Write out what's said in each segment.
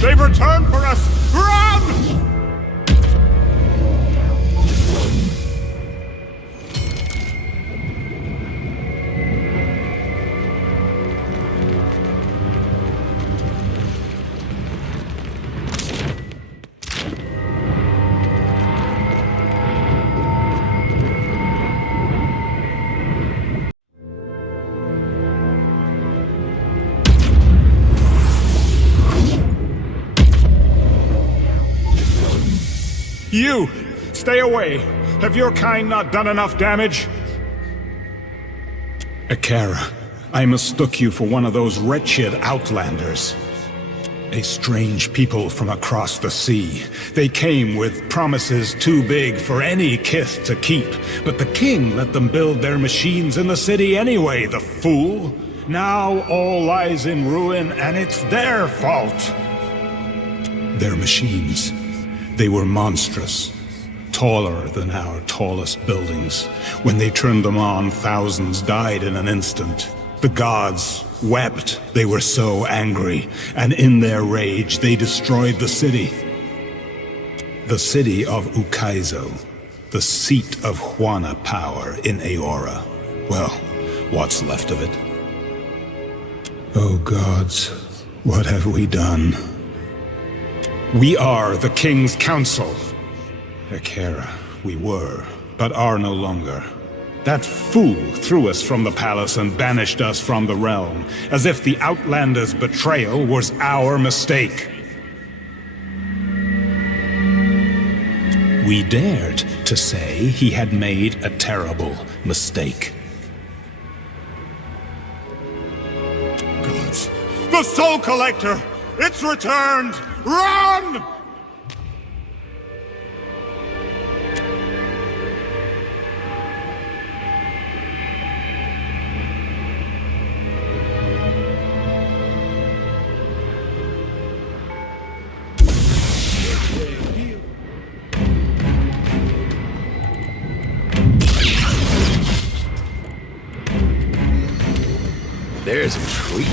They've returned for us! Run! You! Stay away! Have your kind not done enough damage? Akara, I mistook you for one of those wretched outlanders. A strange people from across the sea. They came with promises too big for any kith to keep, but the king let them build their machines in the city anyway, the fool! Now all lies in ruin, and it's their fault! Their machines. They were monstrous, taller than our tallest buildings. When they turned them on, thousands died in an instant. The gods wept, they were so angry, and in their rage they destroyed the city. The city of Ukaizo, the seat of Huana power in Aora. Well, what's left of it? Oh gods, what have we done? We are the King's Council. Akara, we were, but are no longer. That fool threw us from the palace and banished us from the realm, as if the Outlander's betrayal was our mistake. We dared to say he had made a terrible mistake. Gods, the Soul Collector! It's returned! Run! There's a treat.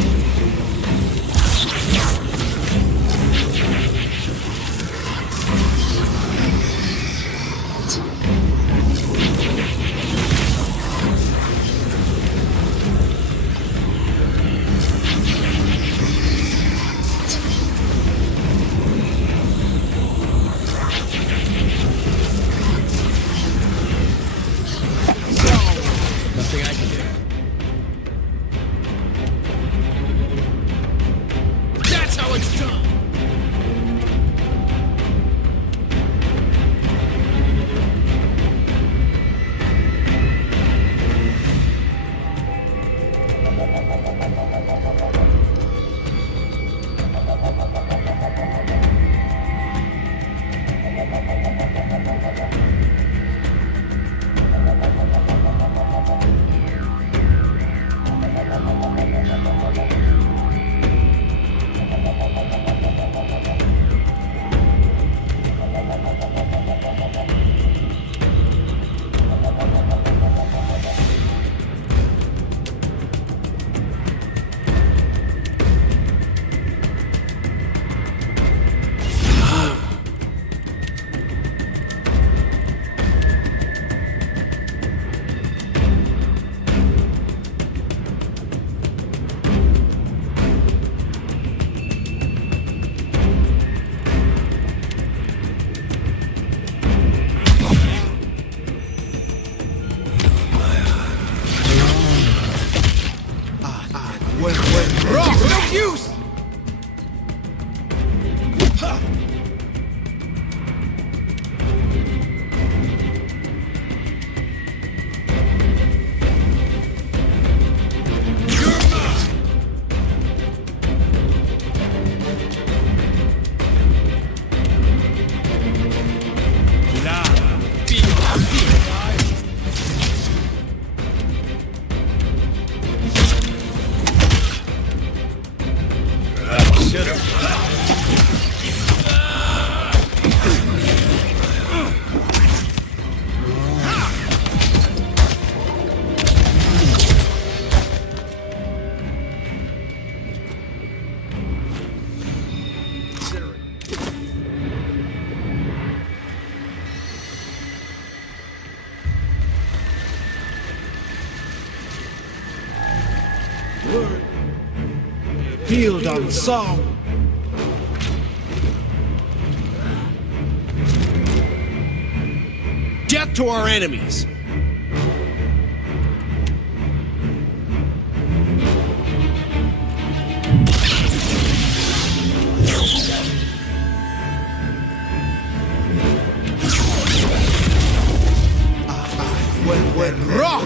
shield unsung. Death to our enemies! Rock!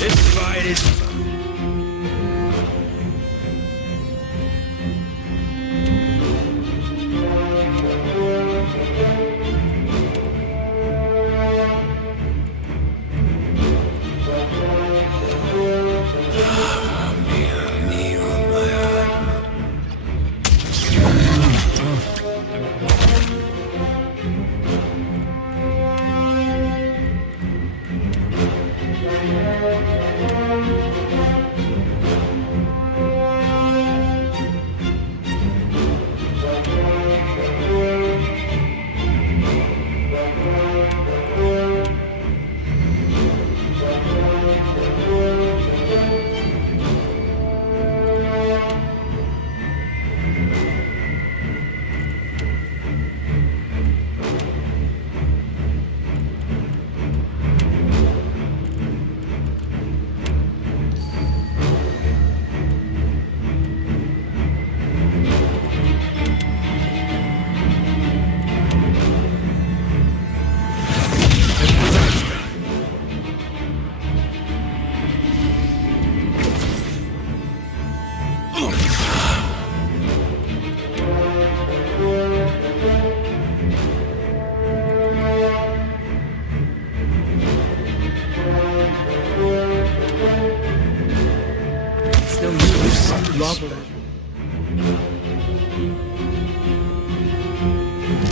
This fight is...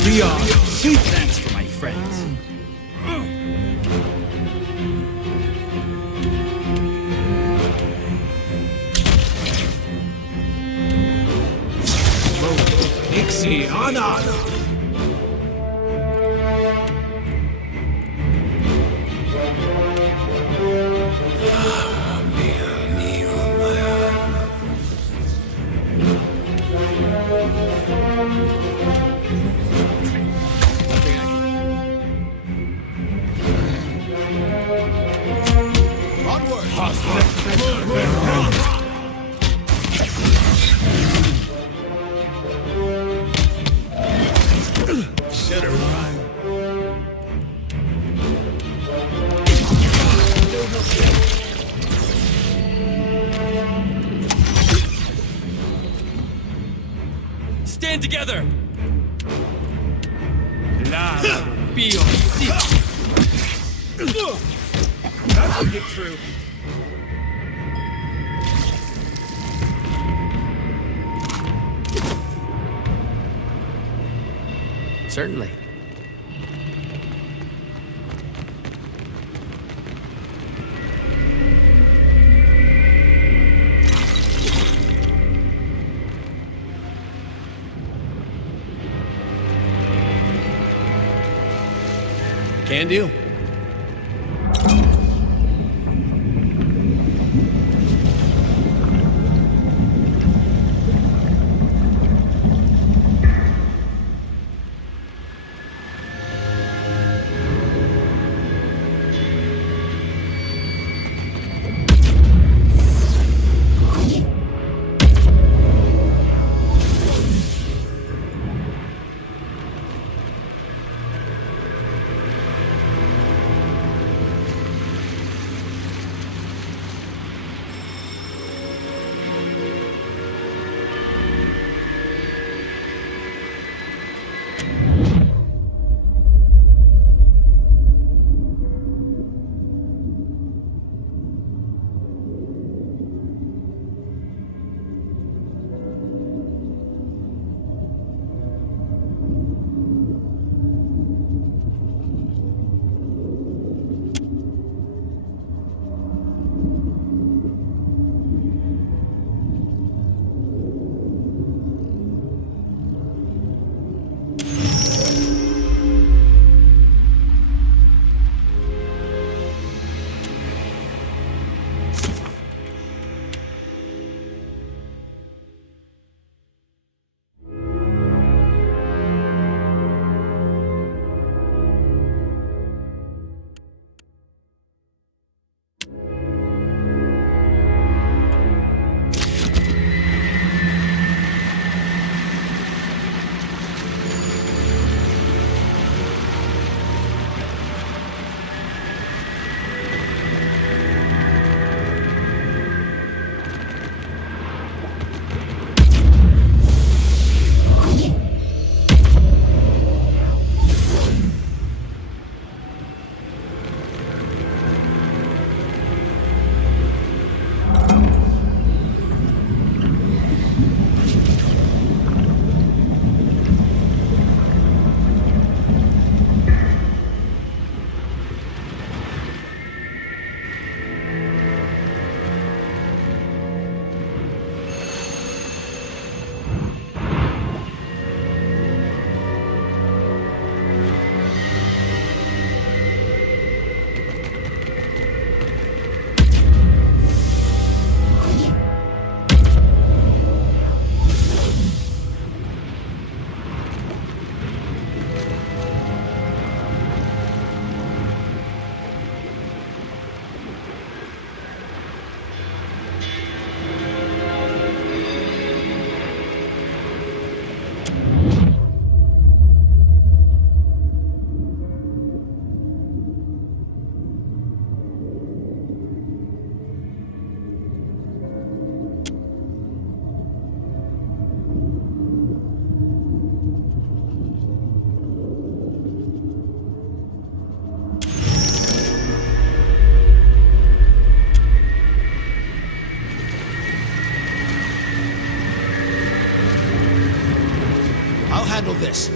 We are sweet. Thanks for my friends. Nixie, Anna. Stand together! That will get through. Certainly. Can do. this.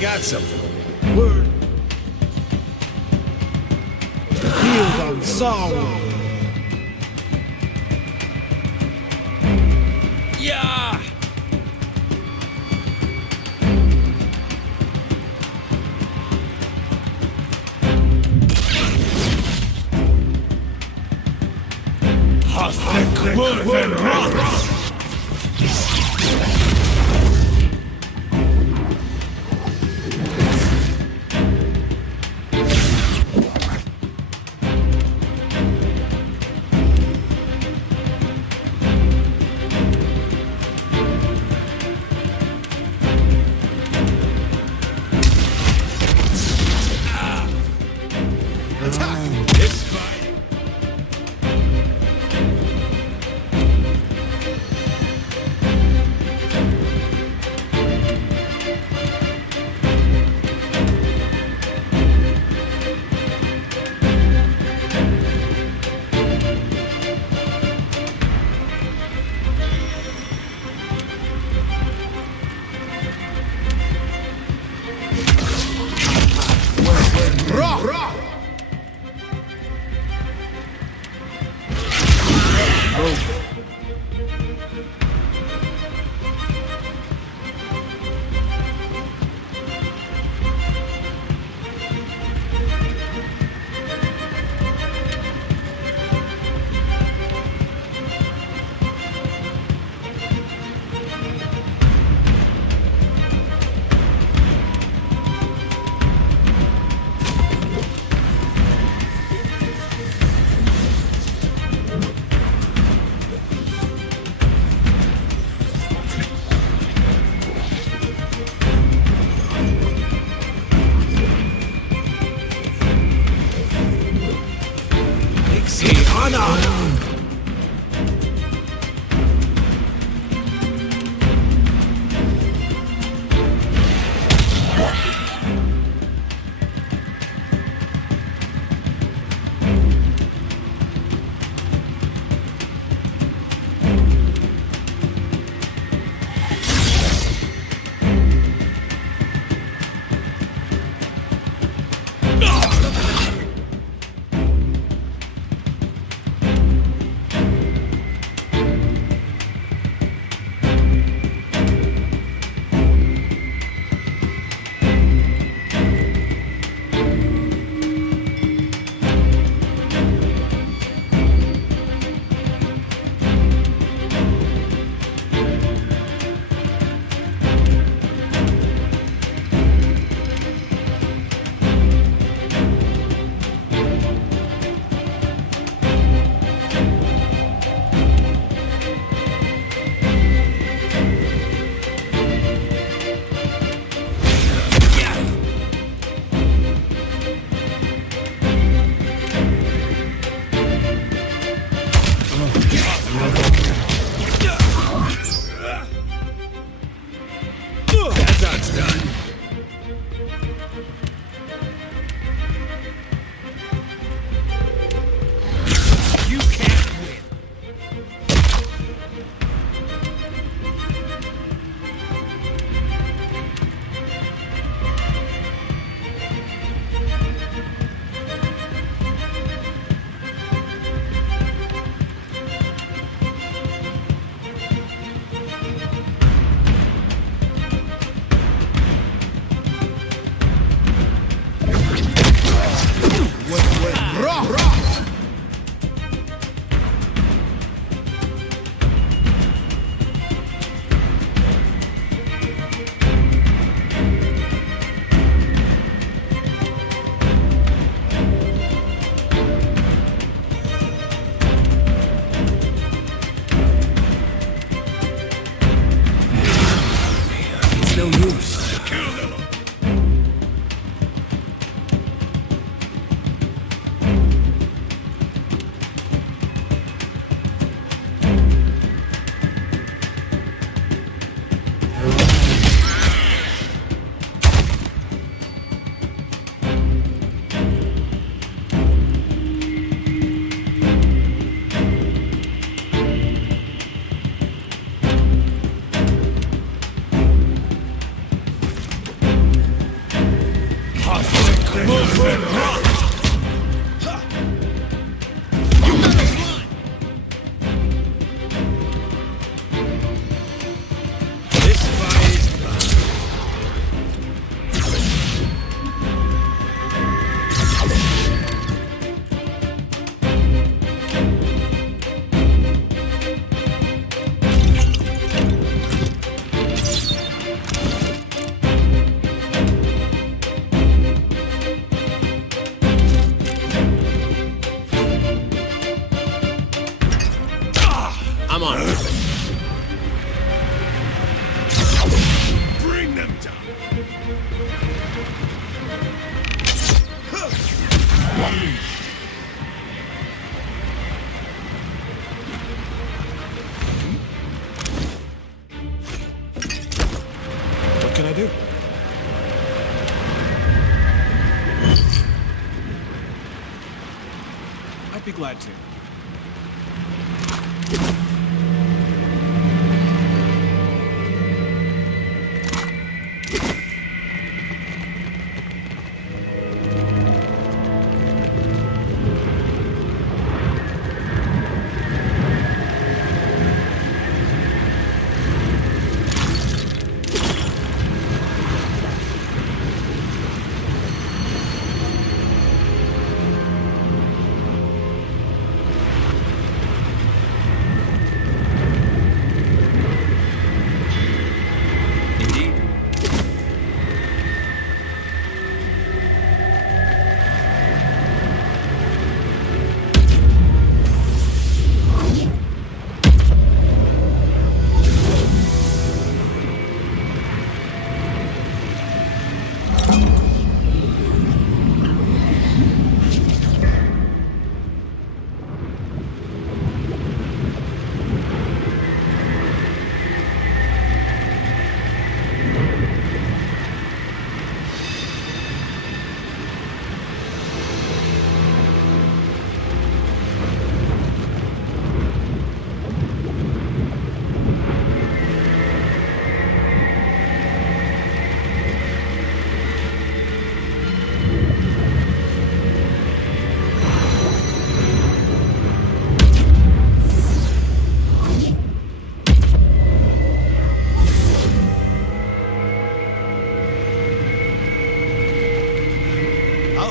Got something over here. Word. Healed on sorrow. Yeah! This fight. That's how it's done. You can't win. No use. can I do? I'd be glad to.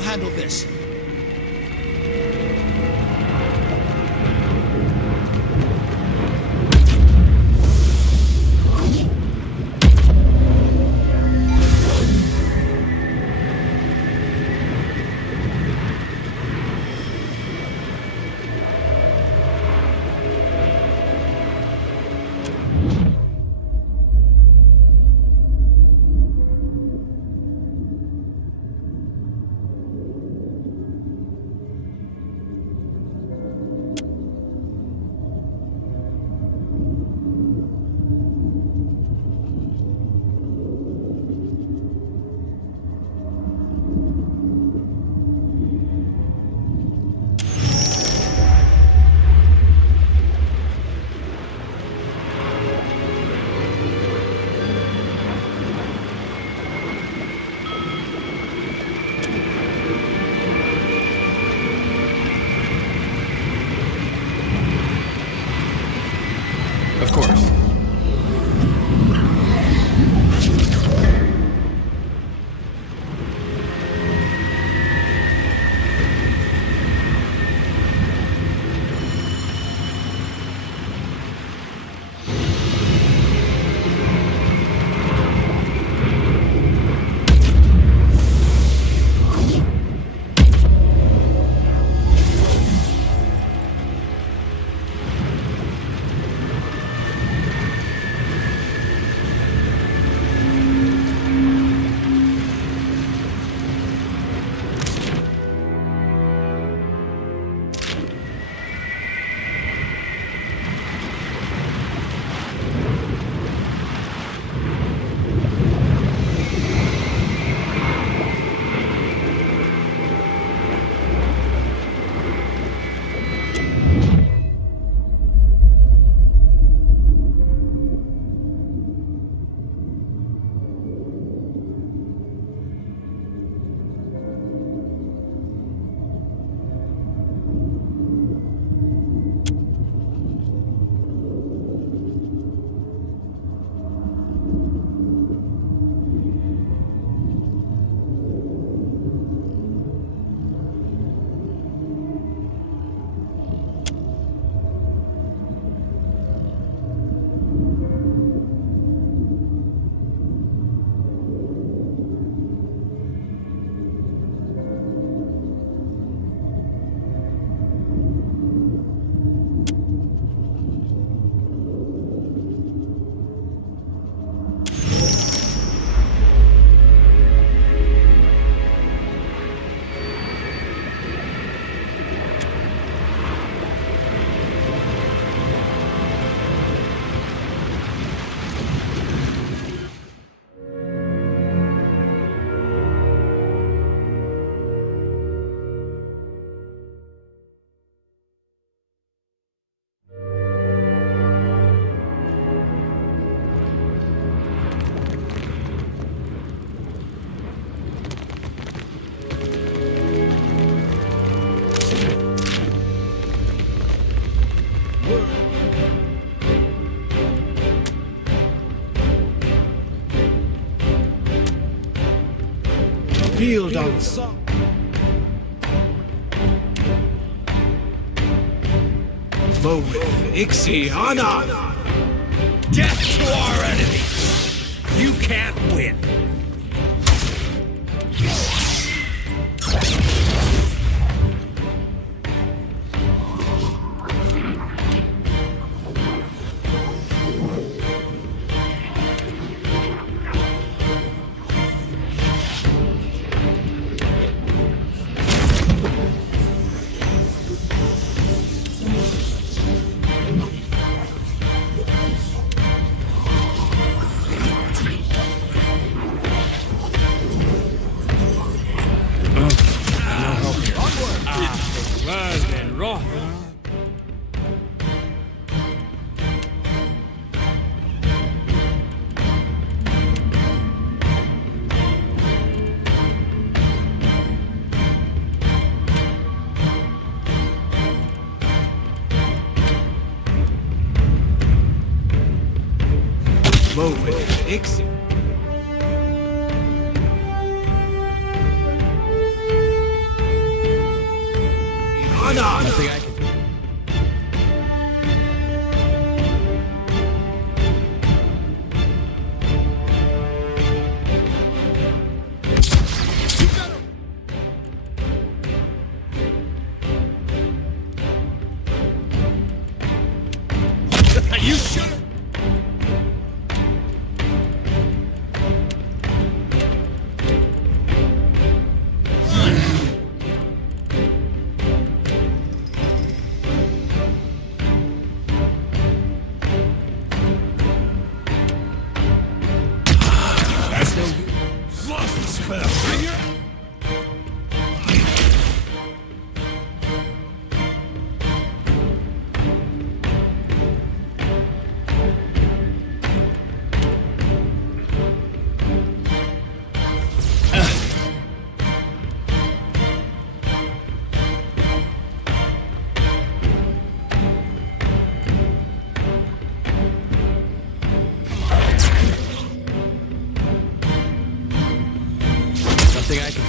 I'll handle this. field on song. Ixiana! Death to our enemies! You can't win! Ixi. Nothing I can do. You should. That's no use. Lost the spell. Nothing I can do.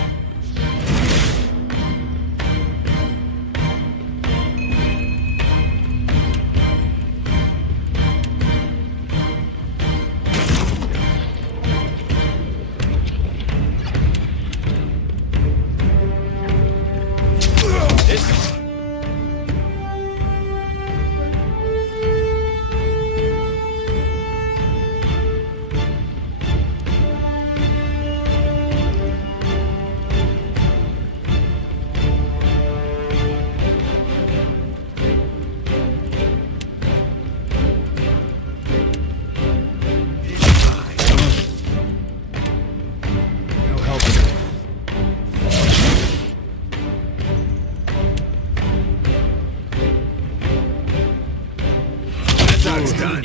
It's done.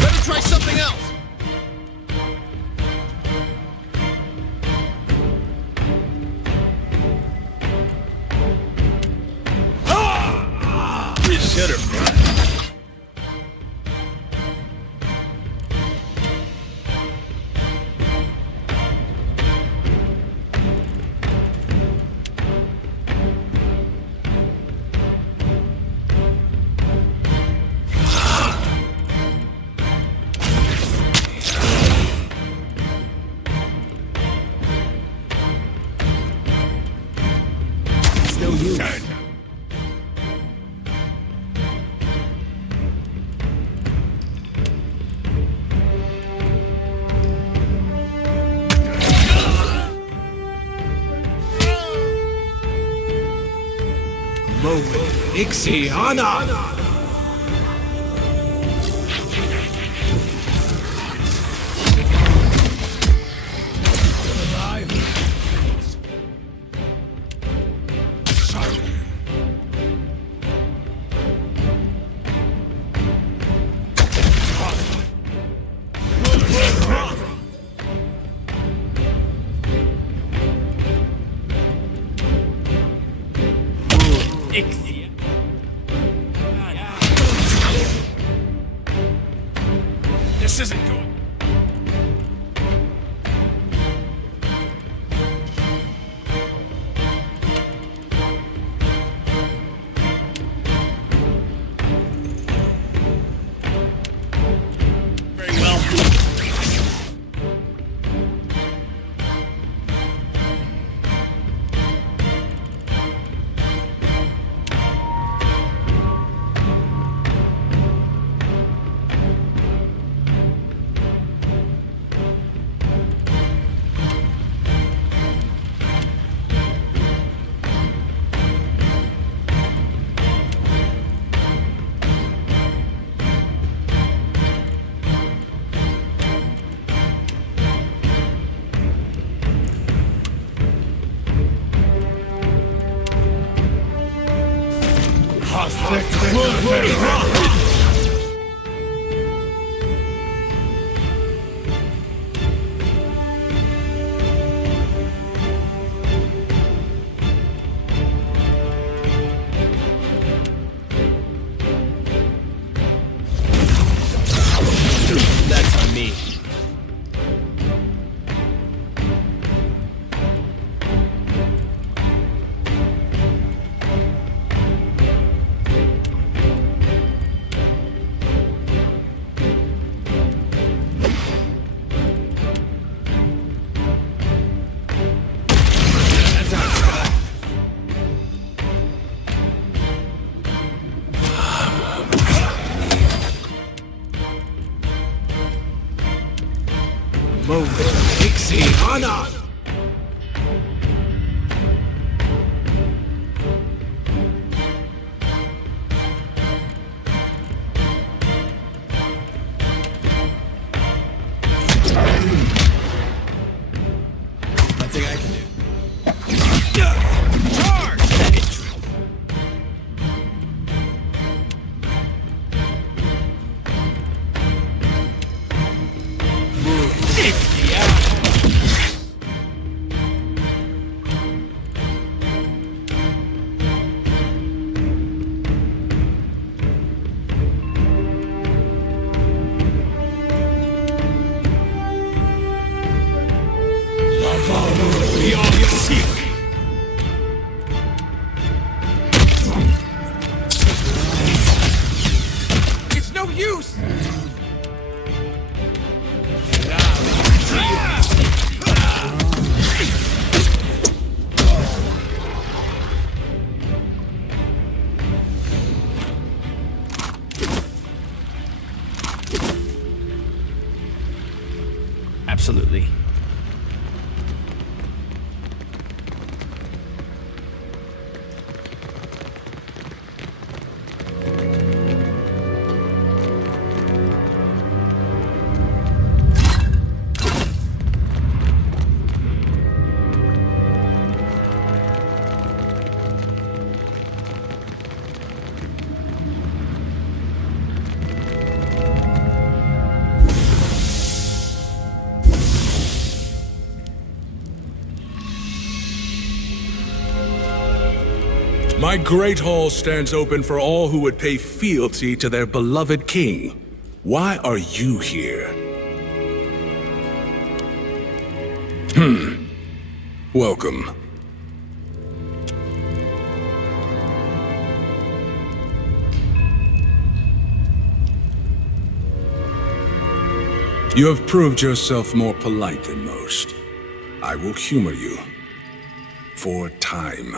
Better try something else. You should have run. No use. Ixiana! That's on me. Pixie, Hana! Nothing I can do. Charge! That is true. It's no use! Absolutely. My great hall stands open for all who would pay fealty to their beloved king. Why are you here? Welcome. You have proved yourself more polite than most. I will humor you. For a time.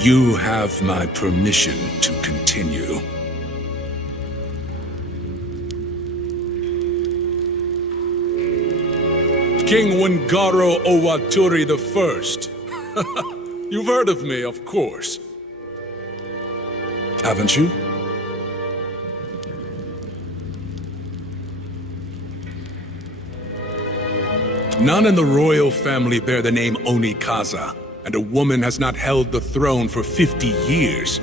You have my permission to continue. King Wingaro Owaturi I. You've heard of me, of course. Haven't you? None in the royal family bear the name Onikaza, and a woman has not held the throne for 50 years.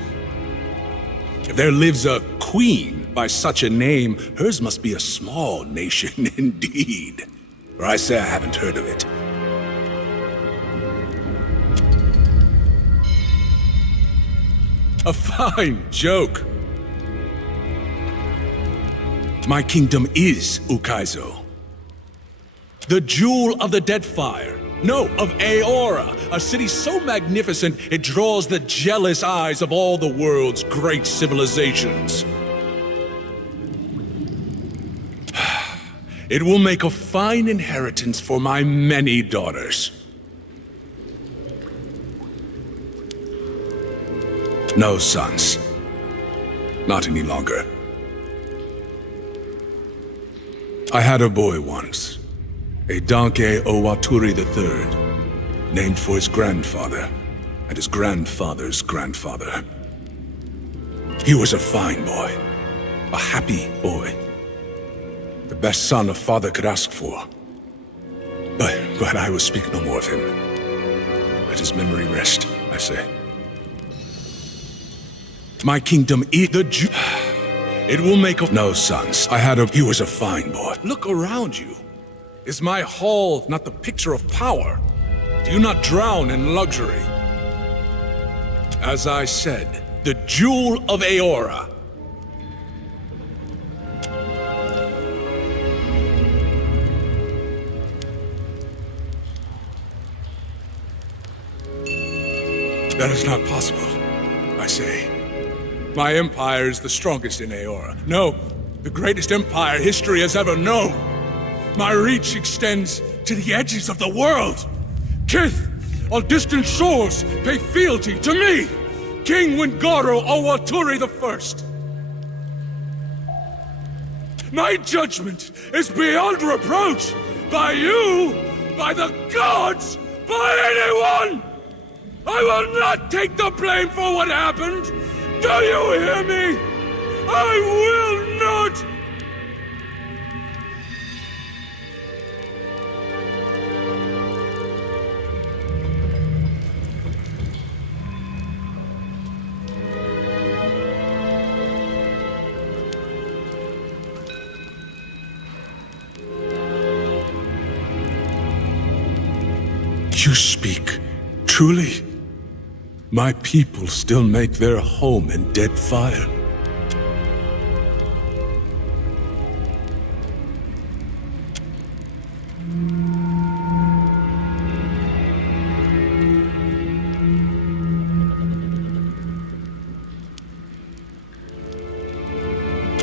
If there lives a queen by such a name, hers must be a small nation indeed. Or I say I haven't heard of it. A fine joke. My kingdom is Ukaizo. The jewel of the Deadfire. No, of Aora, a city so magnificent it draws the jealous eyes of all the world's great civilizations. It will make a fine inheritance for my many daughters. No sons. Not any longer. I had a boy once. A Danke Owaturi III, named for his grandfather, and his grandfather's grandfather. He was a fine boy, a happy boy. The best son a father could ask for. But I will speak no more of him. Let his memory rest, I say. My kingdom is the Jew. It will make a... No, sons. He was a fine boy. Look around you. Is my hall not the picture of power? Do you not drown in luxury? As I said, the jewel of Eora. That is not possible, I say. My empire is the strongest in Eora. No, the greatest empire history has ever known. My reach extends to the edges of the world. Kith, on distant shores, pay fealty to me, King Wingaro Owaturi I. My judgment is beyond reproach by you, by the gods, by anyone! I will not take the blame for what happened! Do you hear me? I will not! You speak truly? My people still make their home in Deadfire.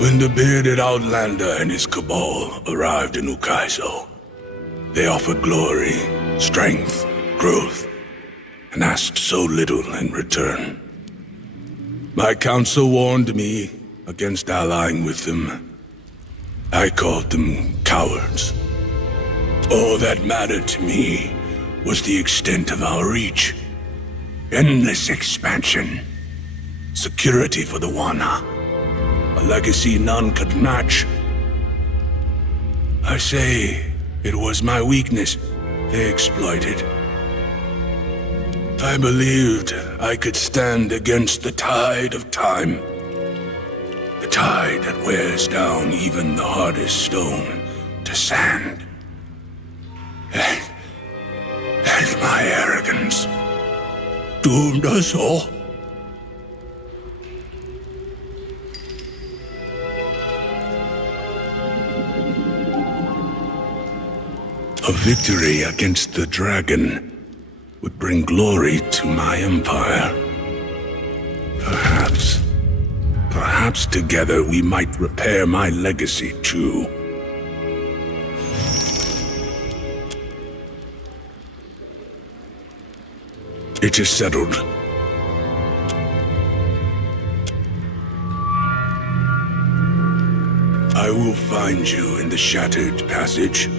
When the bearded Outlander and his cabal arrived in Ukaizo, they offered glory, strength, growth, and asked so little in return. My council warned me against allying with them. I called them cowards. All that mattered to me was the extent of our reach. Endless expansion. Security for the Wana. A legacy none could match. I say, it was my weakness they exploited. I believed I could stand against the tide of time. The tide that wears down even the hardest stone to sand. And my arrogance doomed us all. A victory against the dragon would bring glory to my empire. Perhaps together we might repair my legacy too. It is settled. I will find you in the Shattered Passage.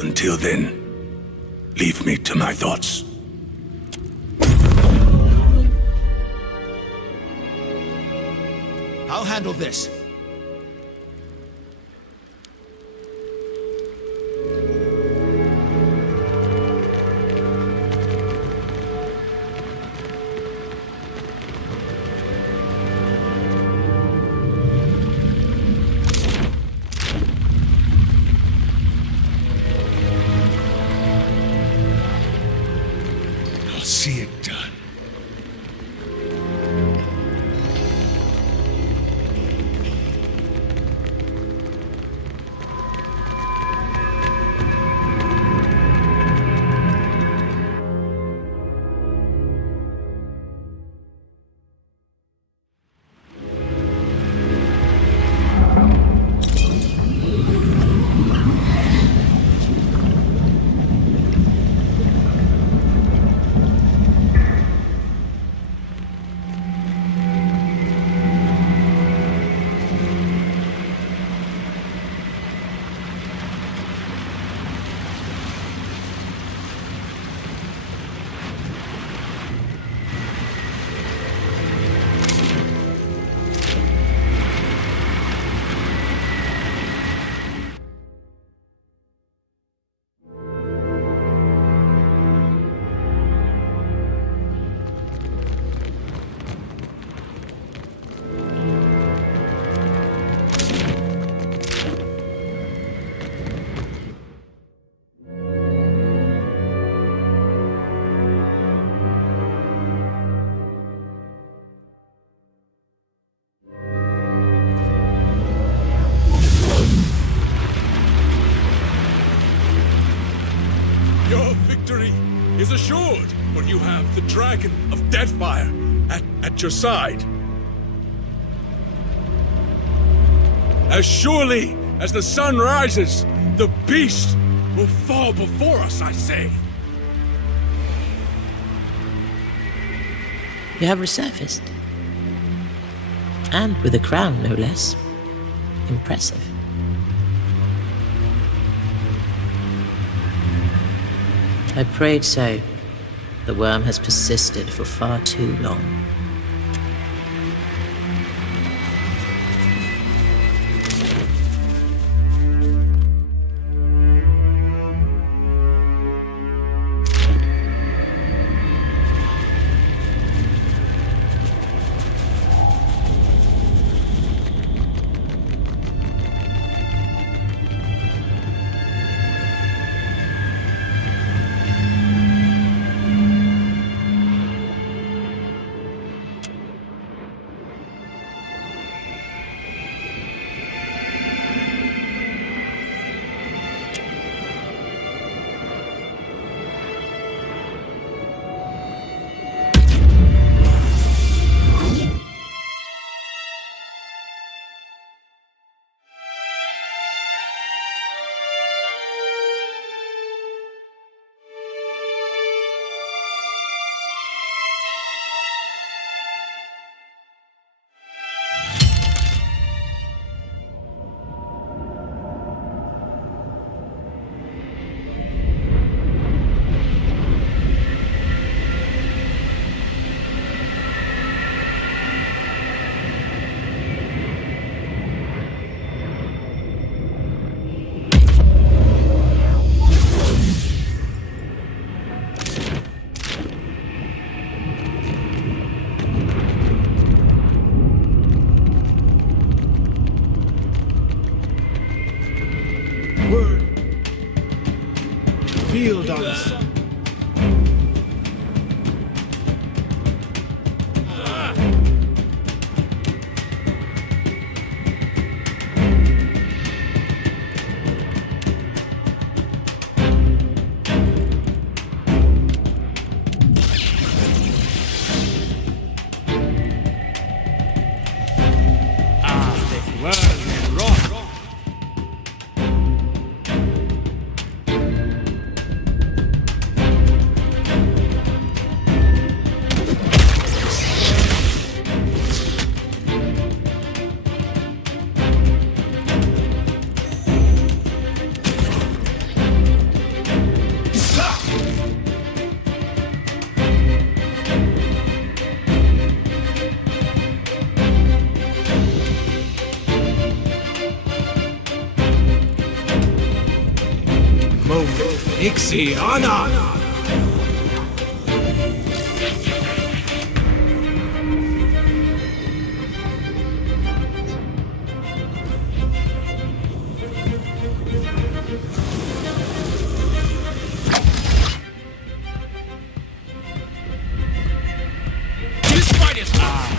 Until then, leave me to my thoughts. I'll handle this. See it done. Your victory is assured, for you have the Dragon of Deadfire at your side. As surely as the sun rises, the beast will fall before us, I say. You have resurfaced. And with a crown, no less. Impressive. I prayed so. The worm has persisted for far too long. Field us. Neriscyrlas! This fight is wrong.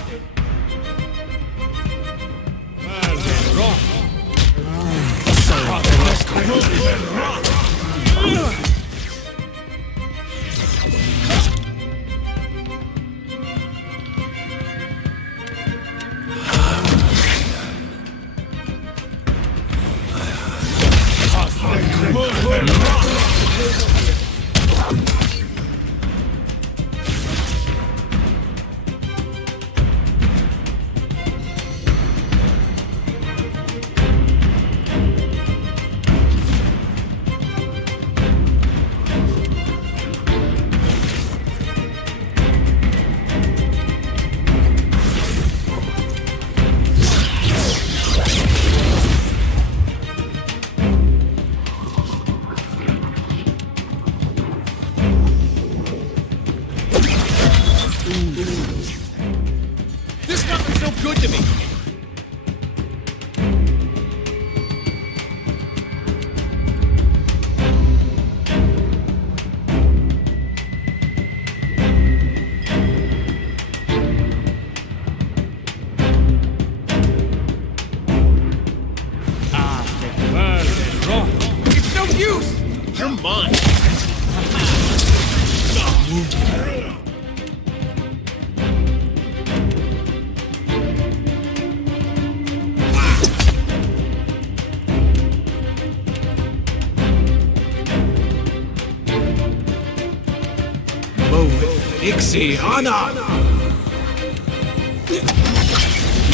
Ixie, Anna!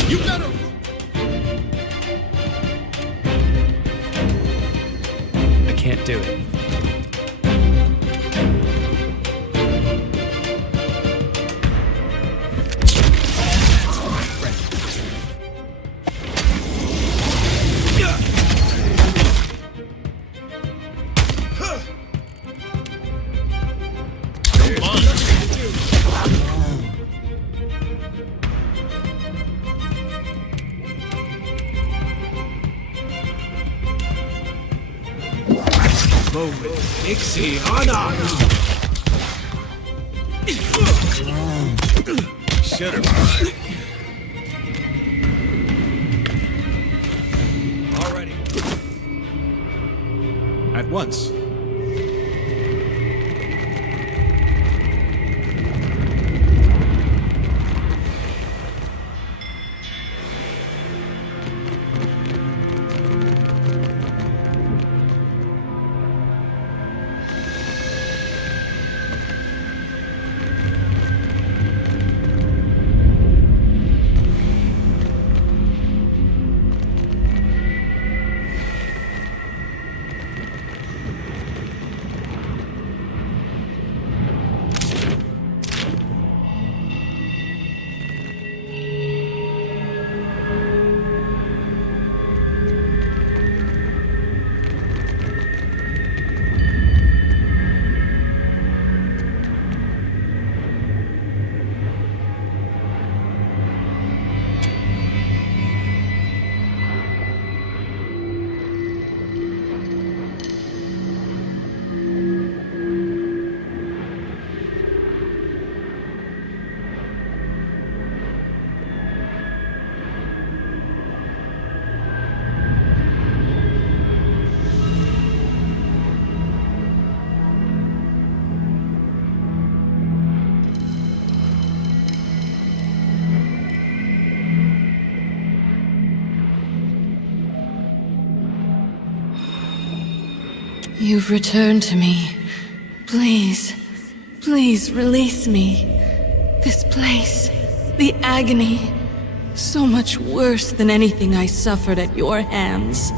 You better. I can't do it. Ixie, Anna! Should've. Already. At once. You've returned to me. Please, please release me. This place, the agony, so much worse than anything I suffered at your hands.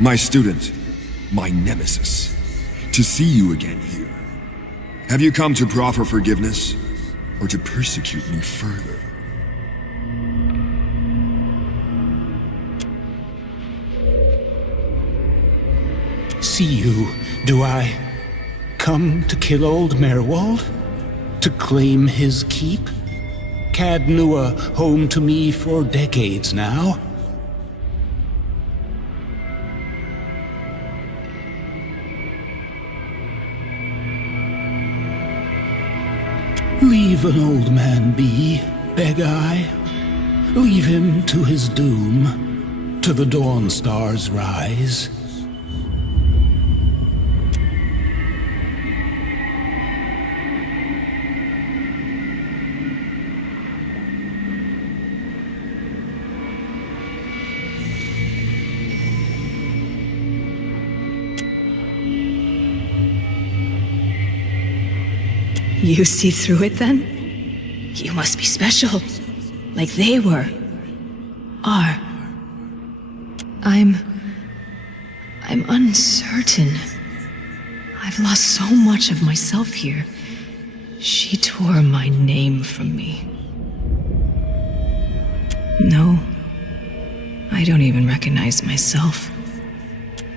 My student, my nemesis. To see you again here. Have you come to proffer forgiveness, or to persecute me further? See you, do I? Come to kill old Merwald? To claim his keep? Cad Nua home to me for decades now? Leave an old man be, beg I. Leave him to his doom, to the dawn star's rise. You see through it then? You must be special. Like they were. Are. I'm uncertain. I've lost so much of myself here. She tore my name from me. No. I don't even recognize myself.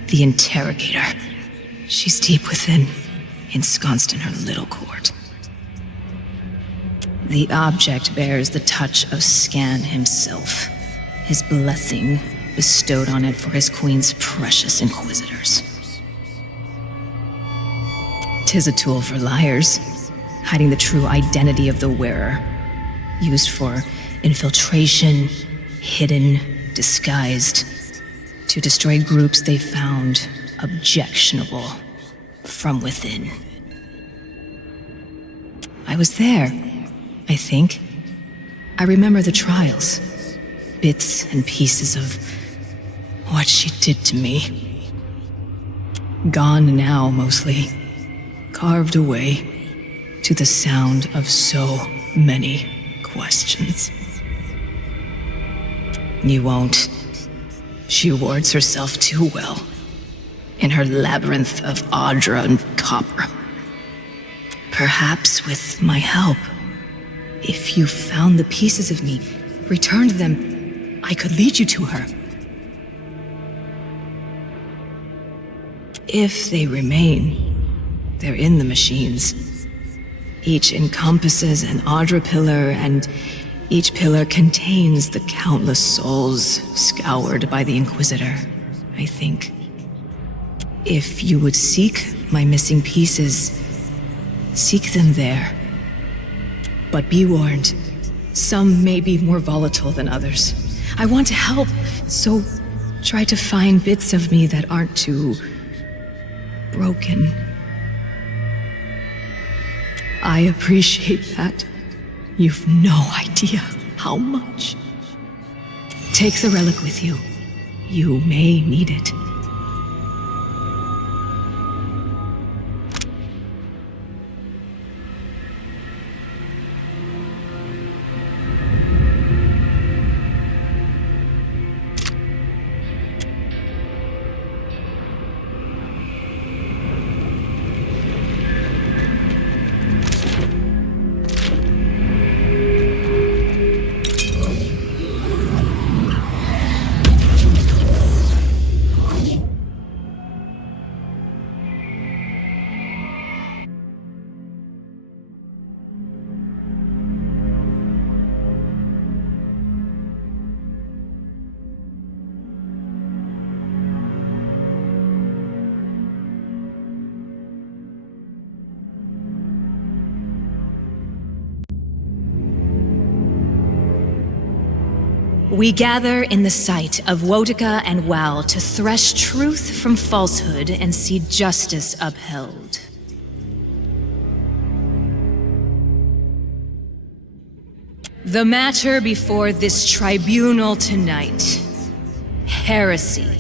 The interrogator. She's deep within, ensconced in her little court. The object bears the touch of Scan himself, his blessing bestowed on it for his queen's precious inquisitors. 'Tis a tool for liars, hiding the true identity of the wearer, used for infiltration, hidden, disguised, to destroy groups they found objectionable from within. I was there, I think. I remember the trials, bits and pieces of what she did to me. Gone now, mostly. Carved away to the sound of so many questions. You won't. She wards herself too well. In her labyrinth of Audra and copper. Perhaps with my help, if you found the pieces of me, returned them, I could lead you to her. If they remain, they're in the machines. Each encompasses an Audra pillar, and each pillar contains the countless souls scoured by the Inquisitor, I think. If you would seek my missing pieces, seek them there. But be warned, some may be more volatile than others. I want to help, so try to find bits of me that aren't too broken. I appreciate that. You've no idea how much. Take the relic with you. You may need it. We gather in the sight of Wotica and Wal to thresh truth from falsehood and see justice upheld. The matter before this tribunal tonight: heresy.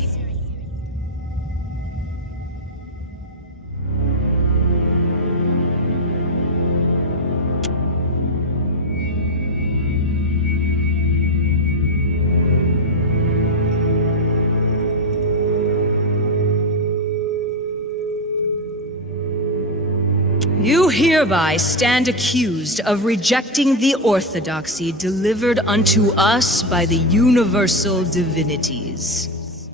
You hereby stand accused of rejecting the orthodoxy delivered unto us by the universal divinities.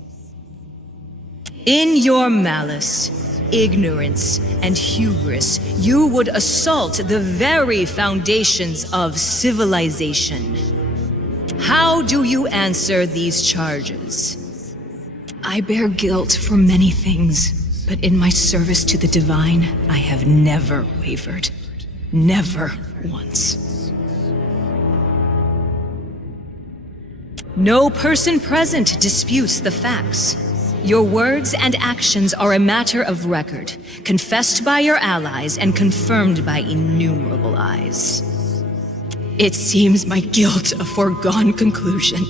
In your malice, ignorance, and hubris, you would assault the very foundations of civilization. How do you answer these charges? I bear guilt for many things. But in my service to the Divine, I have never wavered. Never once. No person present disputes the facts. Your words and actions are a matter of record, confessed by your allies and confirmed by innumerable eyes. It seems my guilt a foregone conclusion.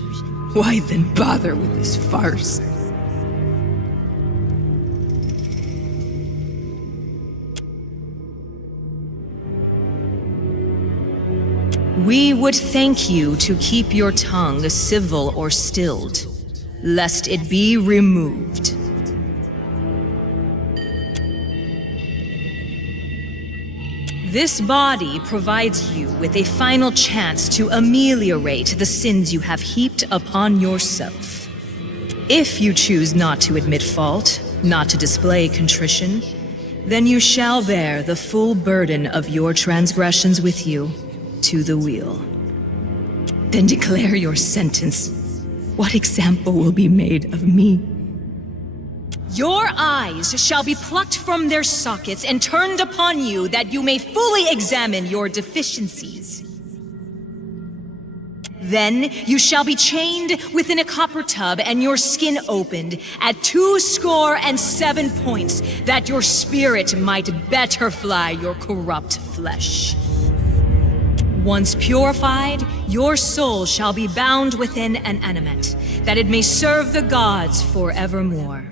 Why then bother with this farce? We would thank you to keep your tongue civil or stilled, lest it be removed. This body provides you with a final chance to ameliorate the sins you have heaped upon yourself. If you choose not to admit fault, not to display contrition, then you shall bear the full burden of your transgressions with you to the wheel. Then declare your sentence. What example will be made of me? Your eyes shall be plucked from their sockets and turned upon you that you may fully examine your deficiencies. Then you shall be chained within a copper tub and your skin opened at 27 points, that your spirit might better fly your corrupt flesh. Once purified, your soul shall be bound within an animate, that it may serve the gods forevermore.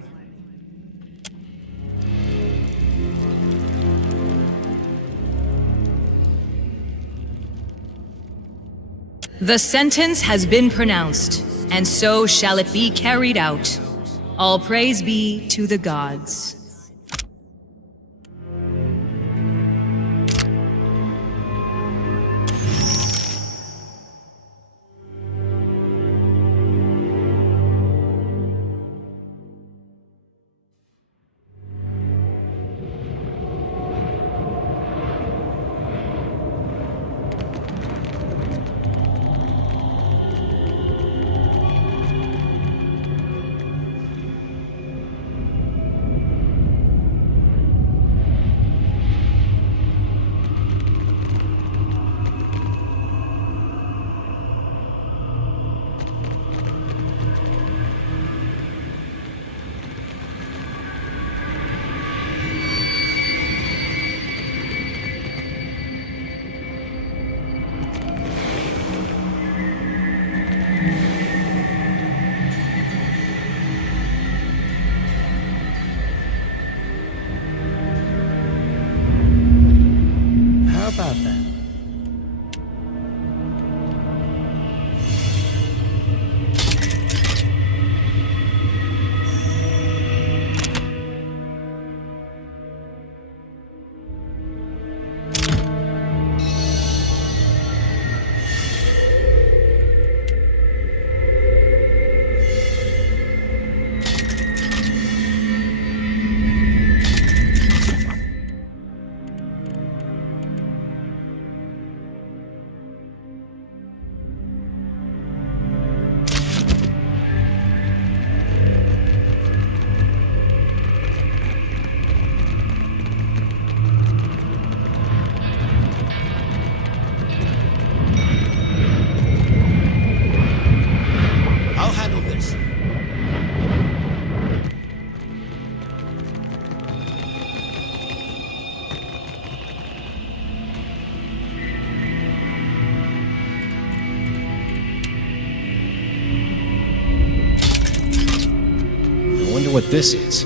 The sentence has been pronounced, and so shall it be carried out. All praise be to the gods. How about that? I'll handle this. I wonder what this is.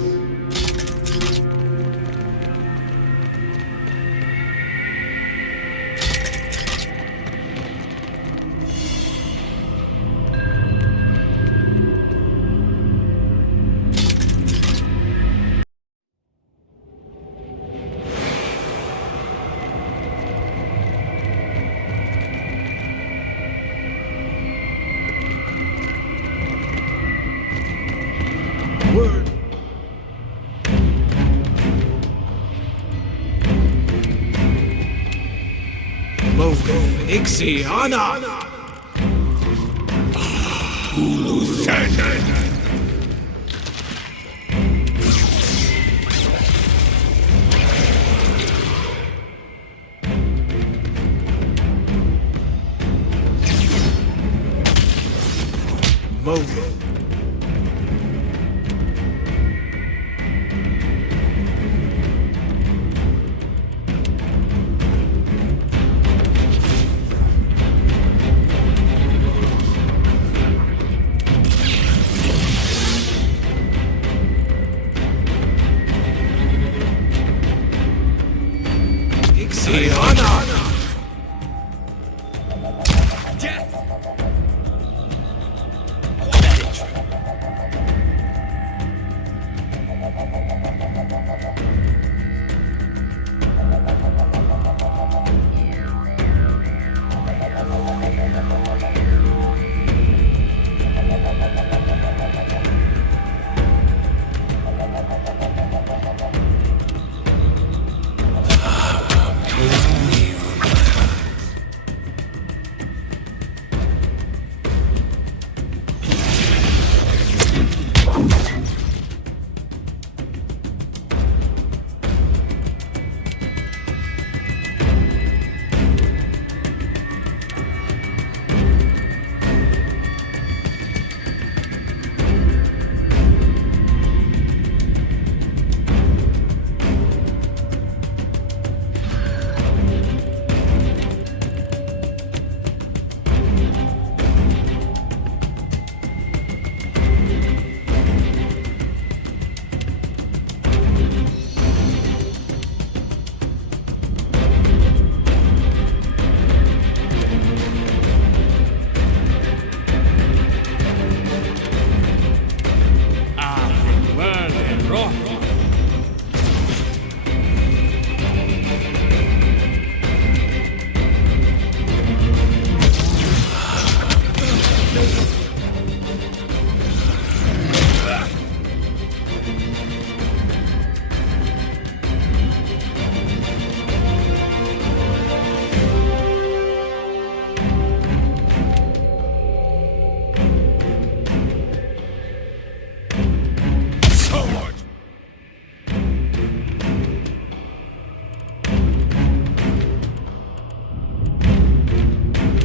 Ixiana!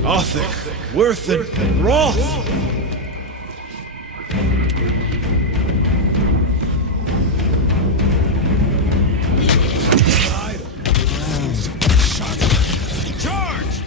Othic, Worth, and Roth! Charge!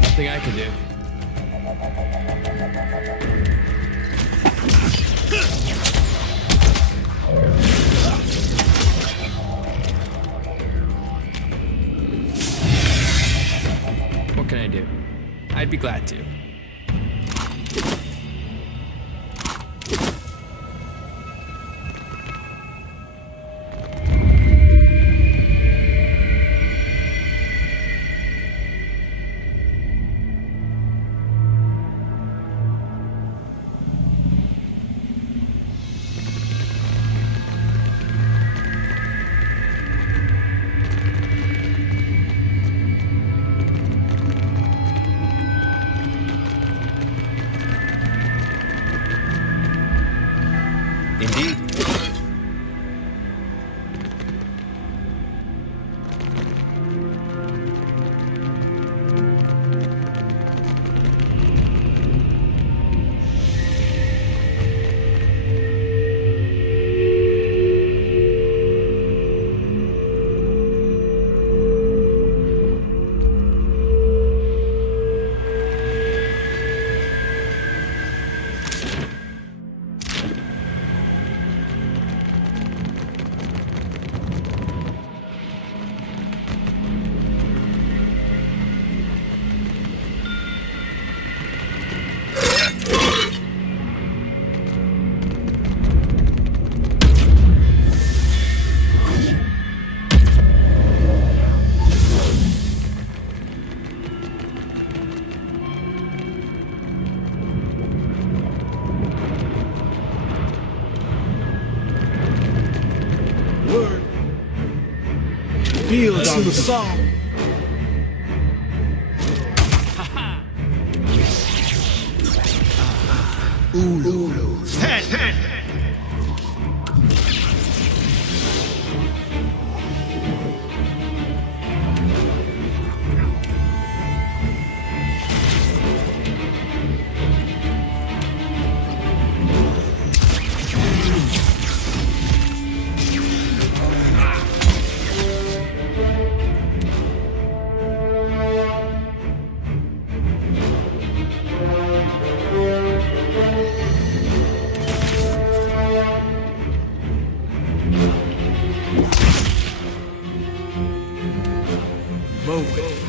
Nothing I can do. What can I do? I'd be glad to. Indeed. Field on the song. Ulu. Stand.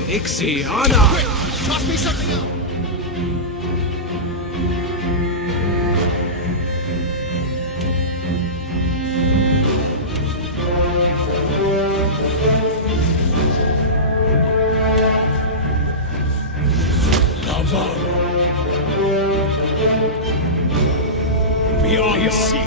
Ixiana! Toss me something else! Beyond the sea!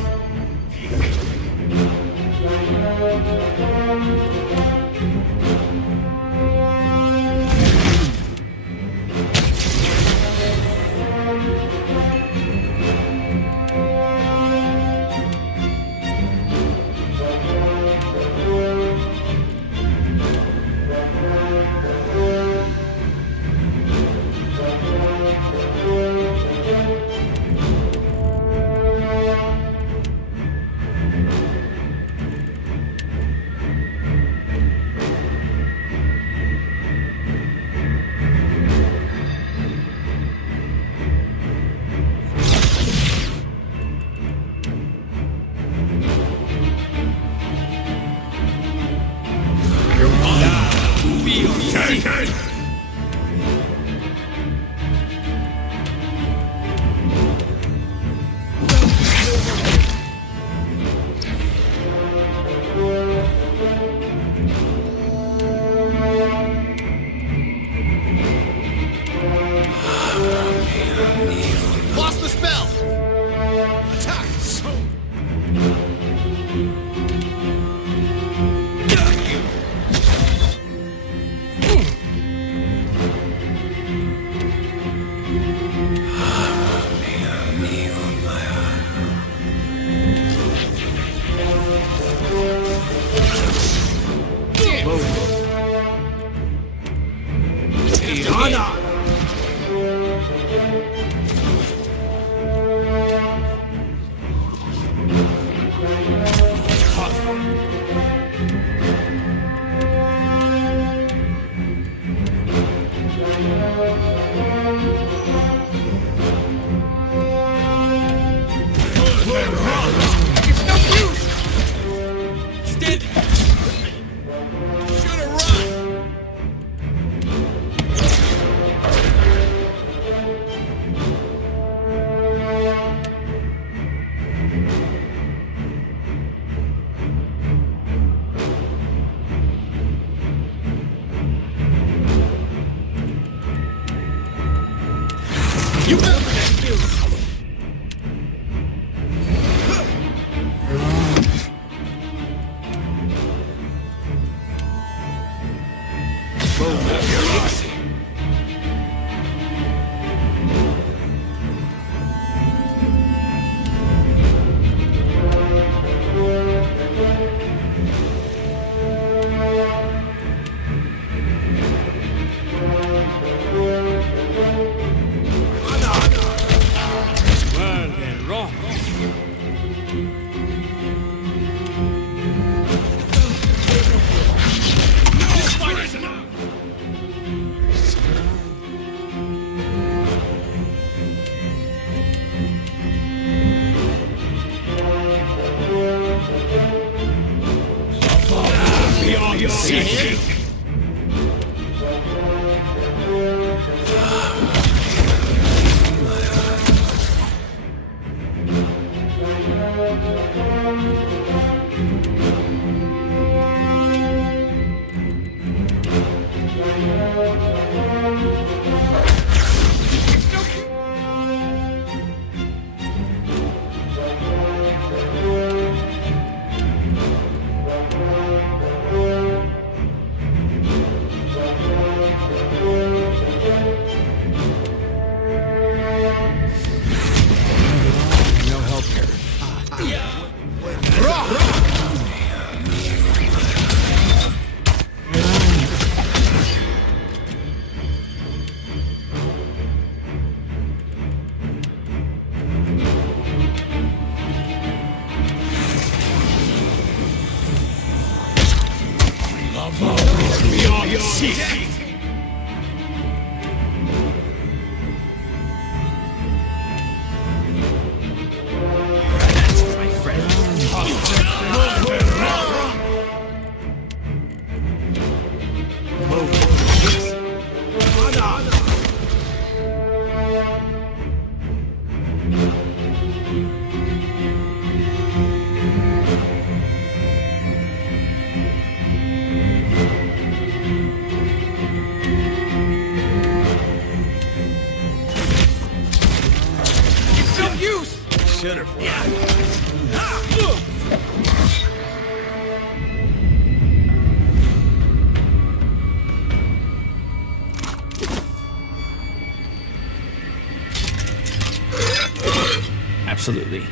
Absolutely.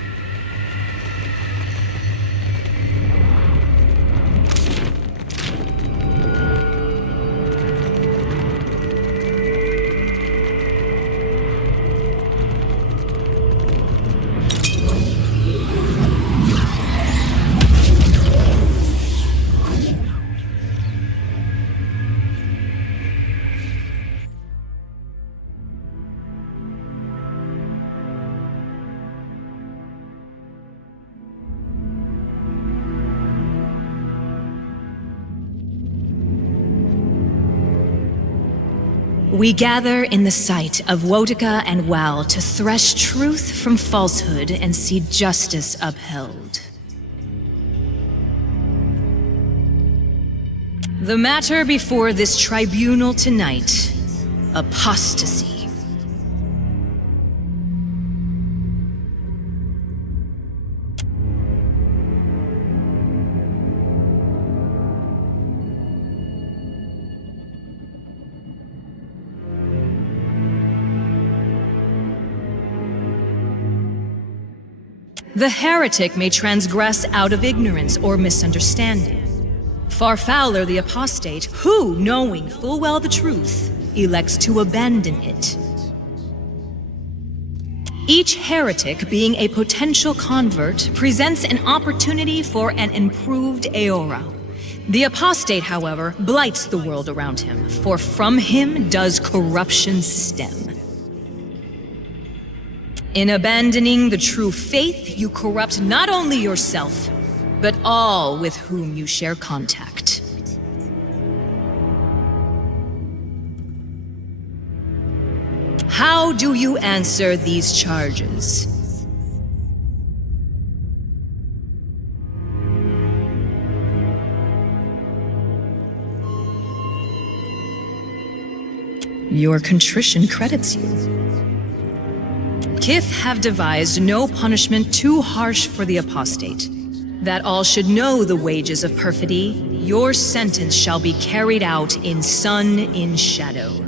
We gather in the sight of Wotica and Wal to thresh truth from falsehood and see justice upheld. The matter before this tribunal tonight: apostasy. The heretic may transgress out of ignorance or misunderstanding. Far fouler the apostate, who, knowing full well the truth, elects to abandon it. Each heretic, being a potential convert, presents an opportunity for an improved Aora. The apostate, however, blights the world around him, for from him does corruption stem. In abandoning the true faith, you corrupt not only yourself, but all with whom you share contact. How do you answer these charges? Your contrition credits you. Kith have devised no punishment too harsh for the apostate. That all should know the wages of perfidy, your sentence shall be carried out in sun in shadow.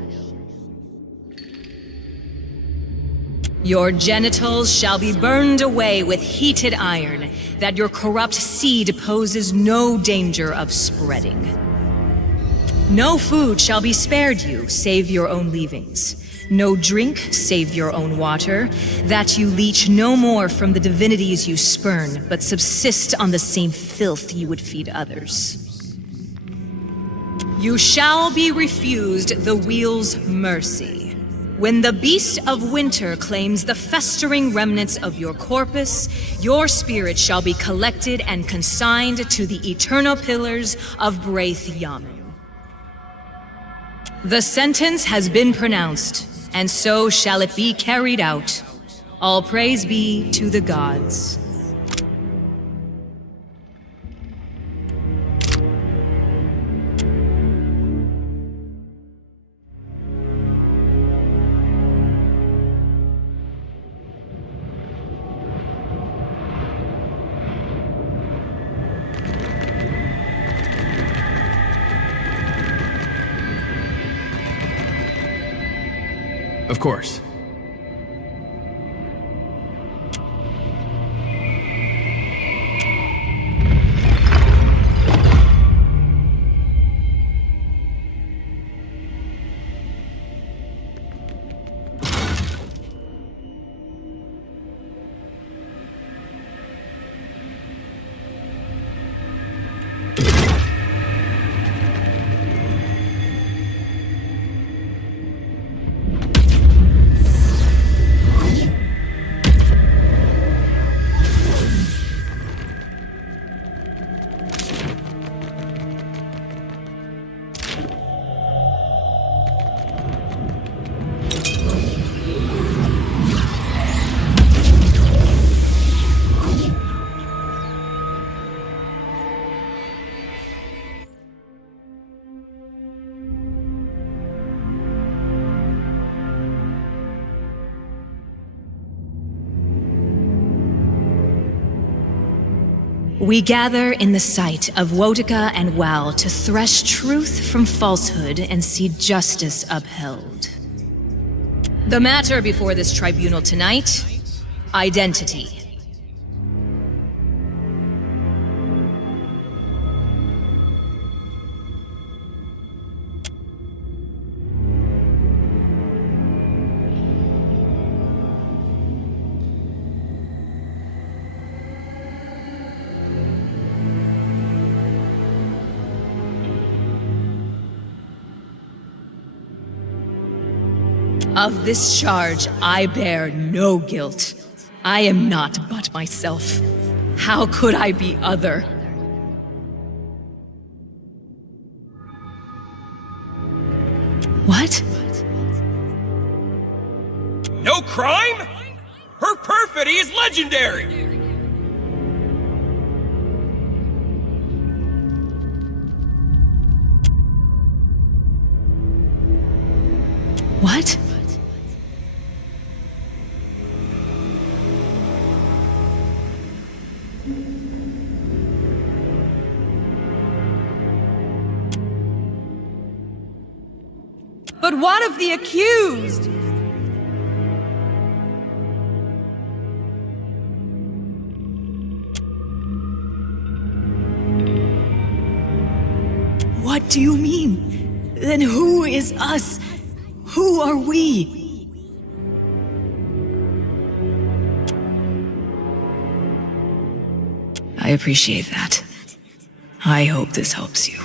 Your genitals shall be burned away with heated iron, that your corrupt seed poses no danger of spreading. No food shall be spared you, save your own leavings. No drink, save your own water, that you leech no more from the divinities you spurn, but subsist on the same filth you would feed others. You shall be refused the wheel's mercy. When the beast of winter claims the festering remnants of your corpus, your spirit shall be collected and consigned to the eternal pillars of Braith Yamu. The sentence has been pronounced, and so shall it be carried out. All praise be to the gods. Of course. We gather in the sight of Wotica and Wal to thresh truth from falsehood and see justice upheld. The matter before this tribunal tonight: identity. Of this charge, I bear no guilt. I am not but myself. How could I be other? What? No crime? Her perfidy is legendary! What? But what of the accused? What do you mean? Then who is us? Who are we? I appreciate that. I hope this helps you.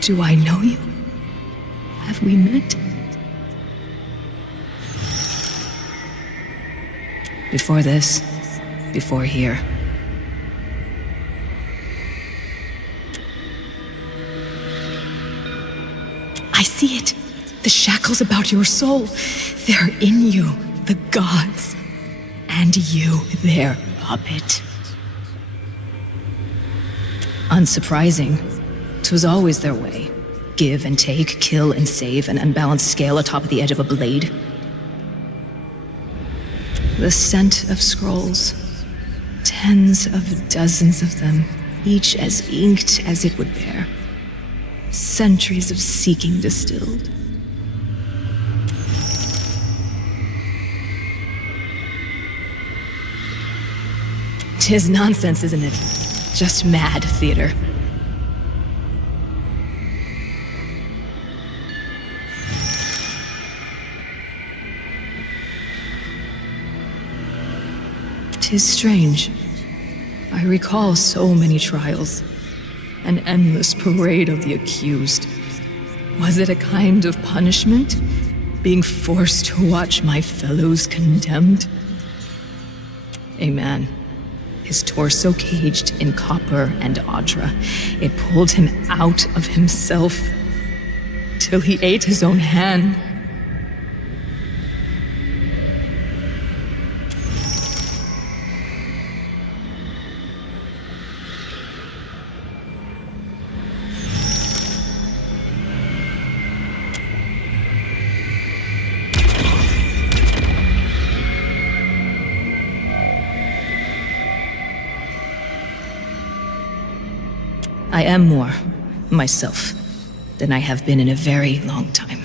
Do I know you? Have we met? Before this, before here. I see it. The shackles about your soul. They're in you, the gods. And you, their puppet. Unsurprising. 'Twas always their way. Give and take, kill and save, an unbalanced scale atop the edge of a blade. The scent of scrolls. Tens of dozens of them, each as inked as it would bear. Centuries of seeking distilled. 'Tis nonsense, isn't it? Just mad theater. Tis strange. I recall so many trials. An endless parade of the accused. Was it a kind of punishment? Being forced to watch my fellows condemned? A man. His torso caged in copper and Audra. It pulled him out of himself. Till he ate his own hand. I am more myself than I have been in a very long time.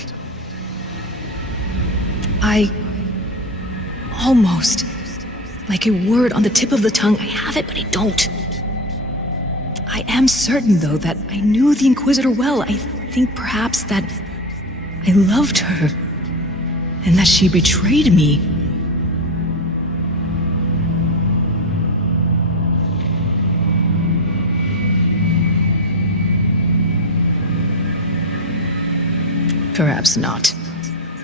I almost, like a word on the tip of the tongue, I have it, but I don't. I am certain, though, that I knew the Inquisitor well. I think perhaps that I loved her, and that she betrayed me. Perhaps not,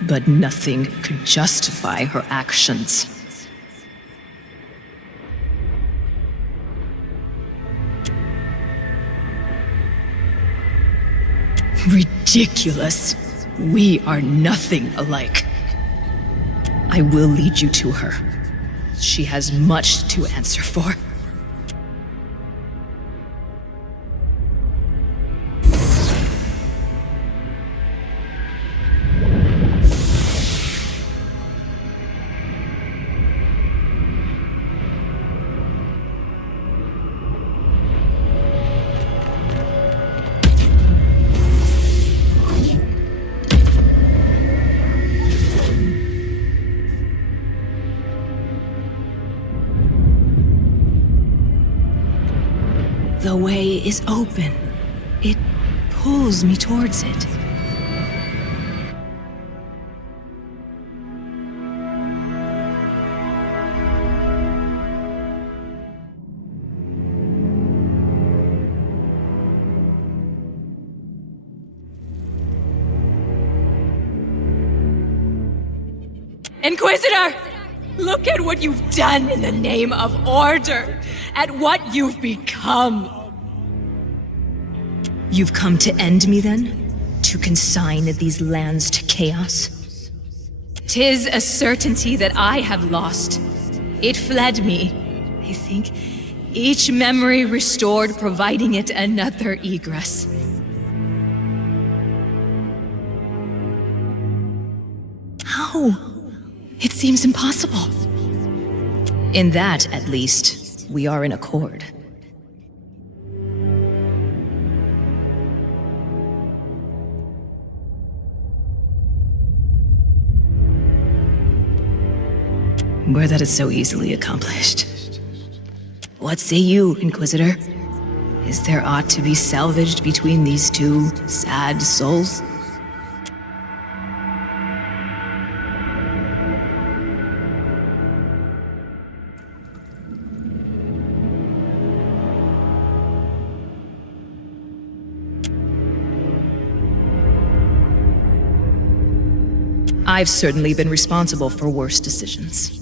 but nothing could justify her actions. Ridiculous. We are nothing alike. I will lead you to her. She has much to answer for. The way is open. It pulls me towards it. Inquisitor! Look at what you've done in the name of order, at what you've become. You've come to end me then? To consign these lands to chaos? 'Tis a certainty that I have lost. It fled me. I think each memory restored, providing it another egress. How? It seems impossible. In that, at least, we are in accord. Were that is so easily accomplished. What say you, Inquisitor? Is there aught to be salvaged between these two sad souls? I've certainly been responsible for worse decisions.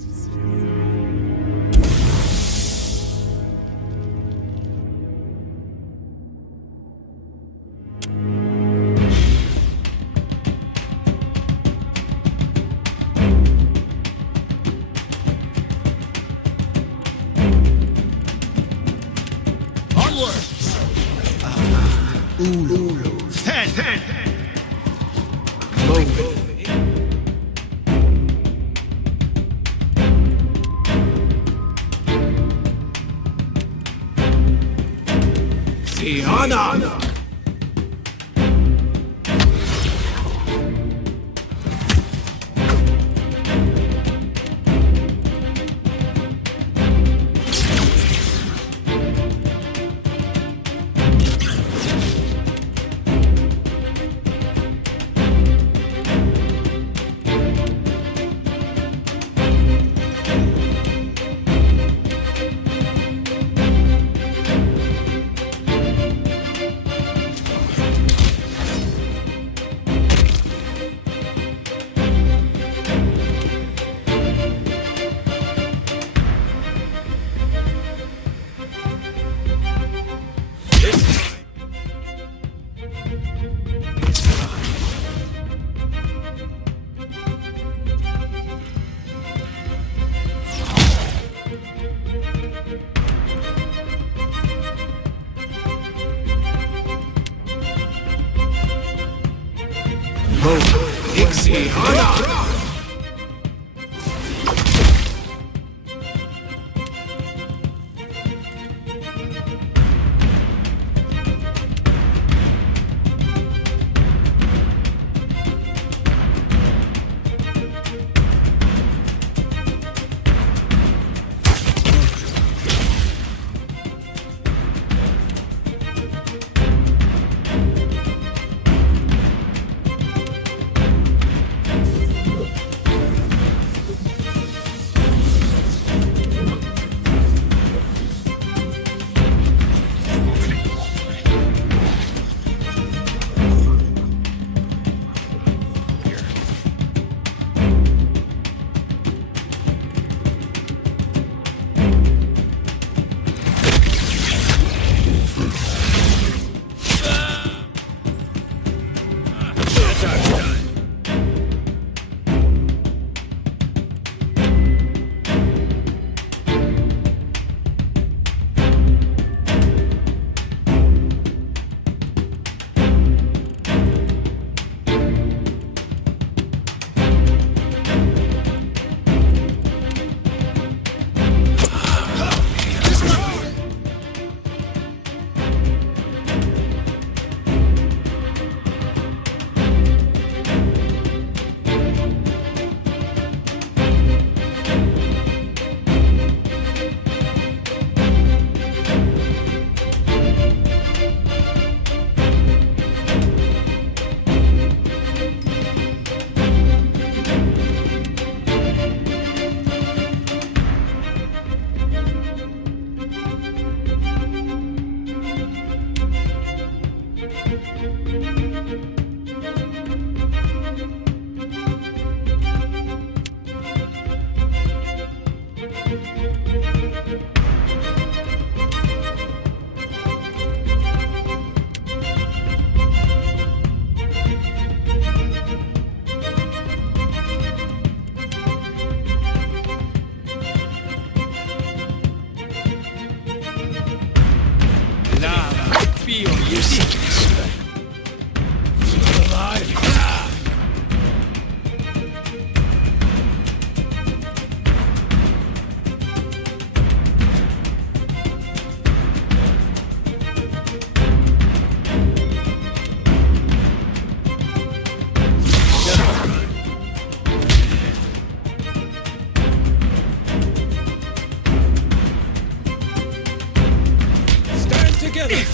together!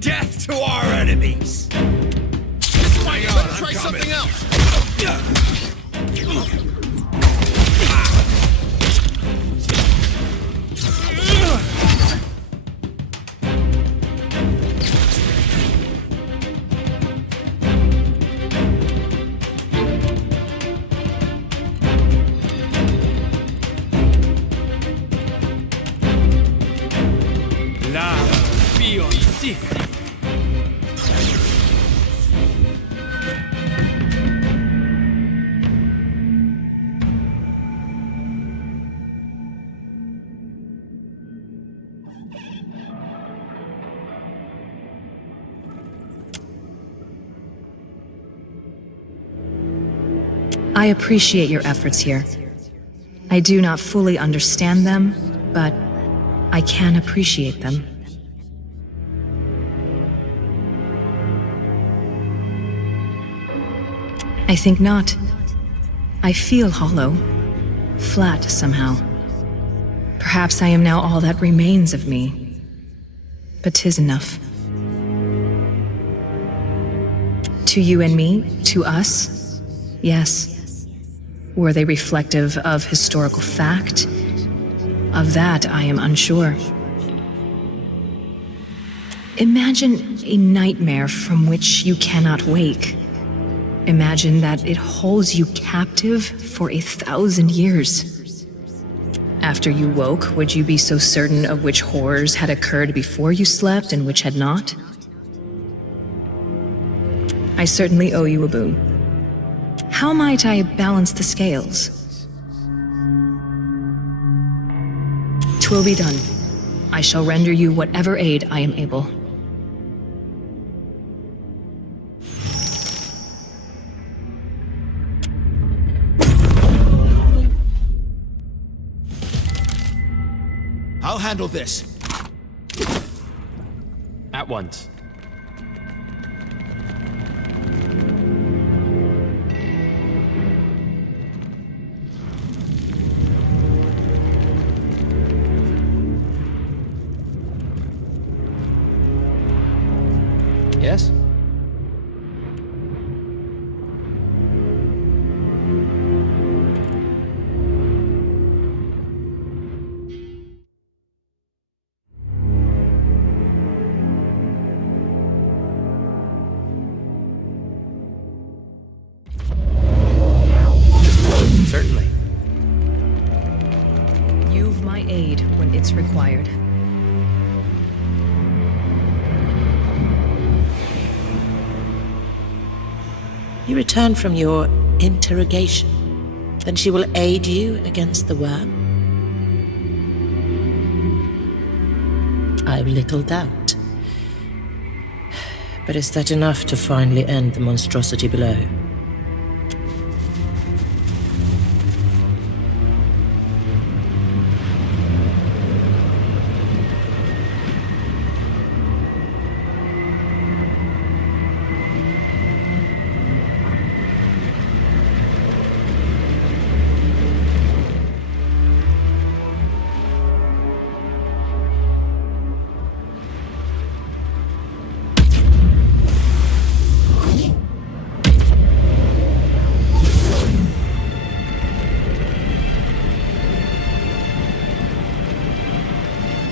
Death to our enemies! Let's try something else! La Fiorcita! I appreciate your efforts here. I do not fully understand them, but I can appreciate them. I think not. I feel hollow, flat somehow. Perhaps I am now all that remains of me, but 'tis enough. To you and me, to us, yes. Were they reflective of historical fact? Of that, I am unsure. Imagine a nightmare from which you cannot wake. Imagine that it holds you captive for 1,000 years. After you woke, would you be so certain of which horrors had occurred before you slept and which had not? I certainly owe you a boon. How might I balance the scales? 'Twill be done. I shall render you whatever aid I am able. I'll handle this. At once. Yes? Certainly. You've my aid when it's required. You return from your interrogation. Then she will aid you against the worm? I've little doubt. But is that enough to finally end the monstrosity below?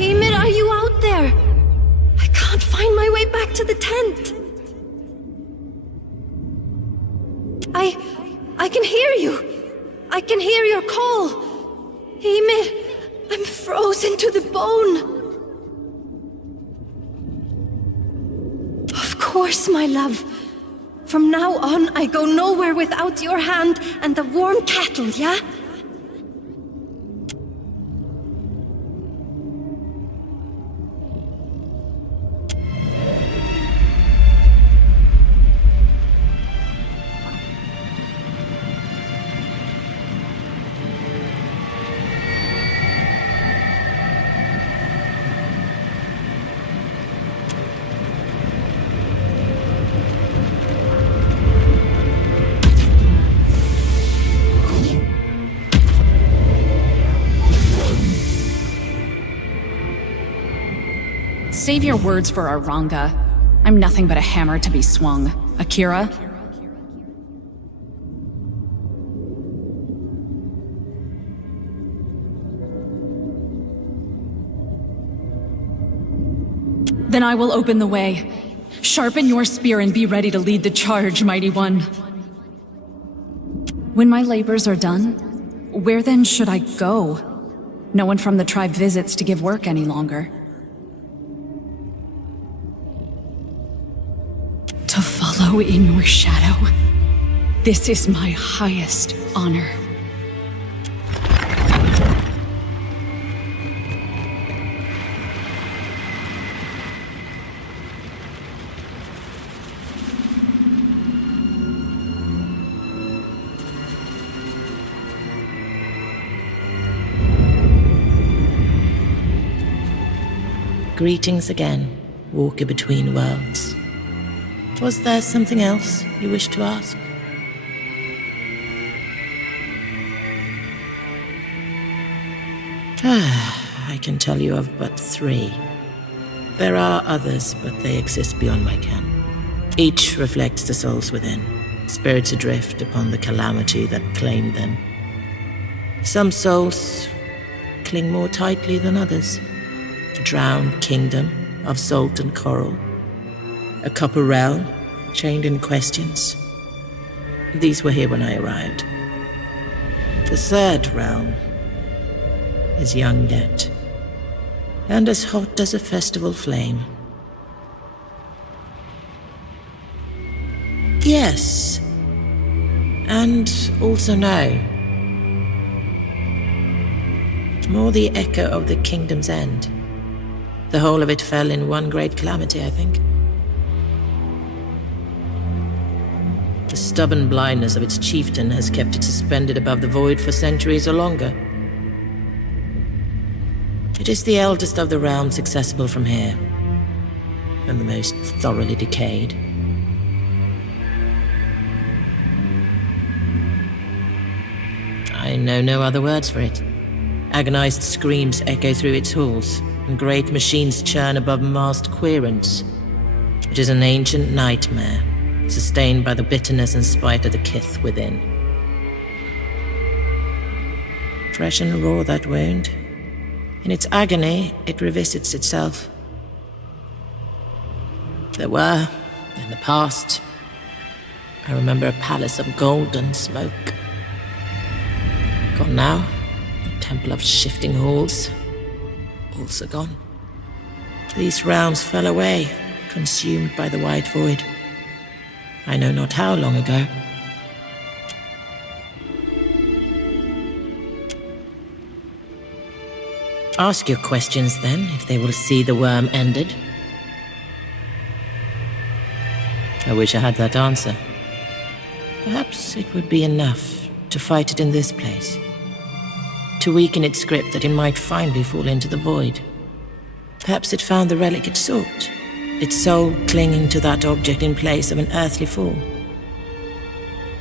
Ymir, are you out there? I can't find my way back to the tent. I can hear you. I can hear your call. Ymir, I'm frozen to the bone. Of course, my love. From now on, I go nowhere without your hand and the warm cattle, yeah? Save your words for Rymrgand. I'm nothing but a hammer to be swung. Akira? Then I will open the way. Sharpen your spear and be ready to lead the charge, mighty one. When my labors are done, where then should I go? No one from the tribe visits to give work any longer. To follow in your shadow. This is my highest honor. Greetings again, walker between worlds. Was there something else you wished to ask? I can tell you of but 3. There are others, but they exist beyond my ken. Each reflects the souls within, spirits adrift upon the calamity that claimed them. Some souls cling more tightly than others. A drowned kingdom of salt and coral. A copper realm, chained in questions. These were here when I arrived. The 3rd realm is young yet, and as hot as a festival flame. Yes, and also no. More the echo of the kingdom's end. The whole of it fell in one great calamity, I think. The stubborn blindness of its chieftain has kept it suspended above the void for centuries or longer. It is the eldest of the realms accessible from here, and the most thoroughly decayed. I know no other words for it. Agonized screams echo through its halls, and great machines churn above massed querents. It is an ancient nightmare, sustained by the bitterness and spite of the kith within. Fresh and raw, that wound. In its agony, it revisits itself. There were, in the past, I remember a palace of golden smoke. Gone now, a temple of shifting halls. Also gone. These realms fell away, consumed by the white void. I know not how long ago. Ask your questions then, if they will see the worm ended. I wish I had that answer. Perhaps it would be enough to fight it in this place. To weaken its grip that it might finally fall into the void. Perhaps it found the relic it sought, its soul clinging to that object in place of an earthly form.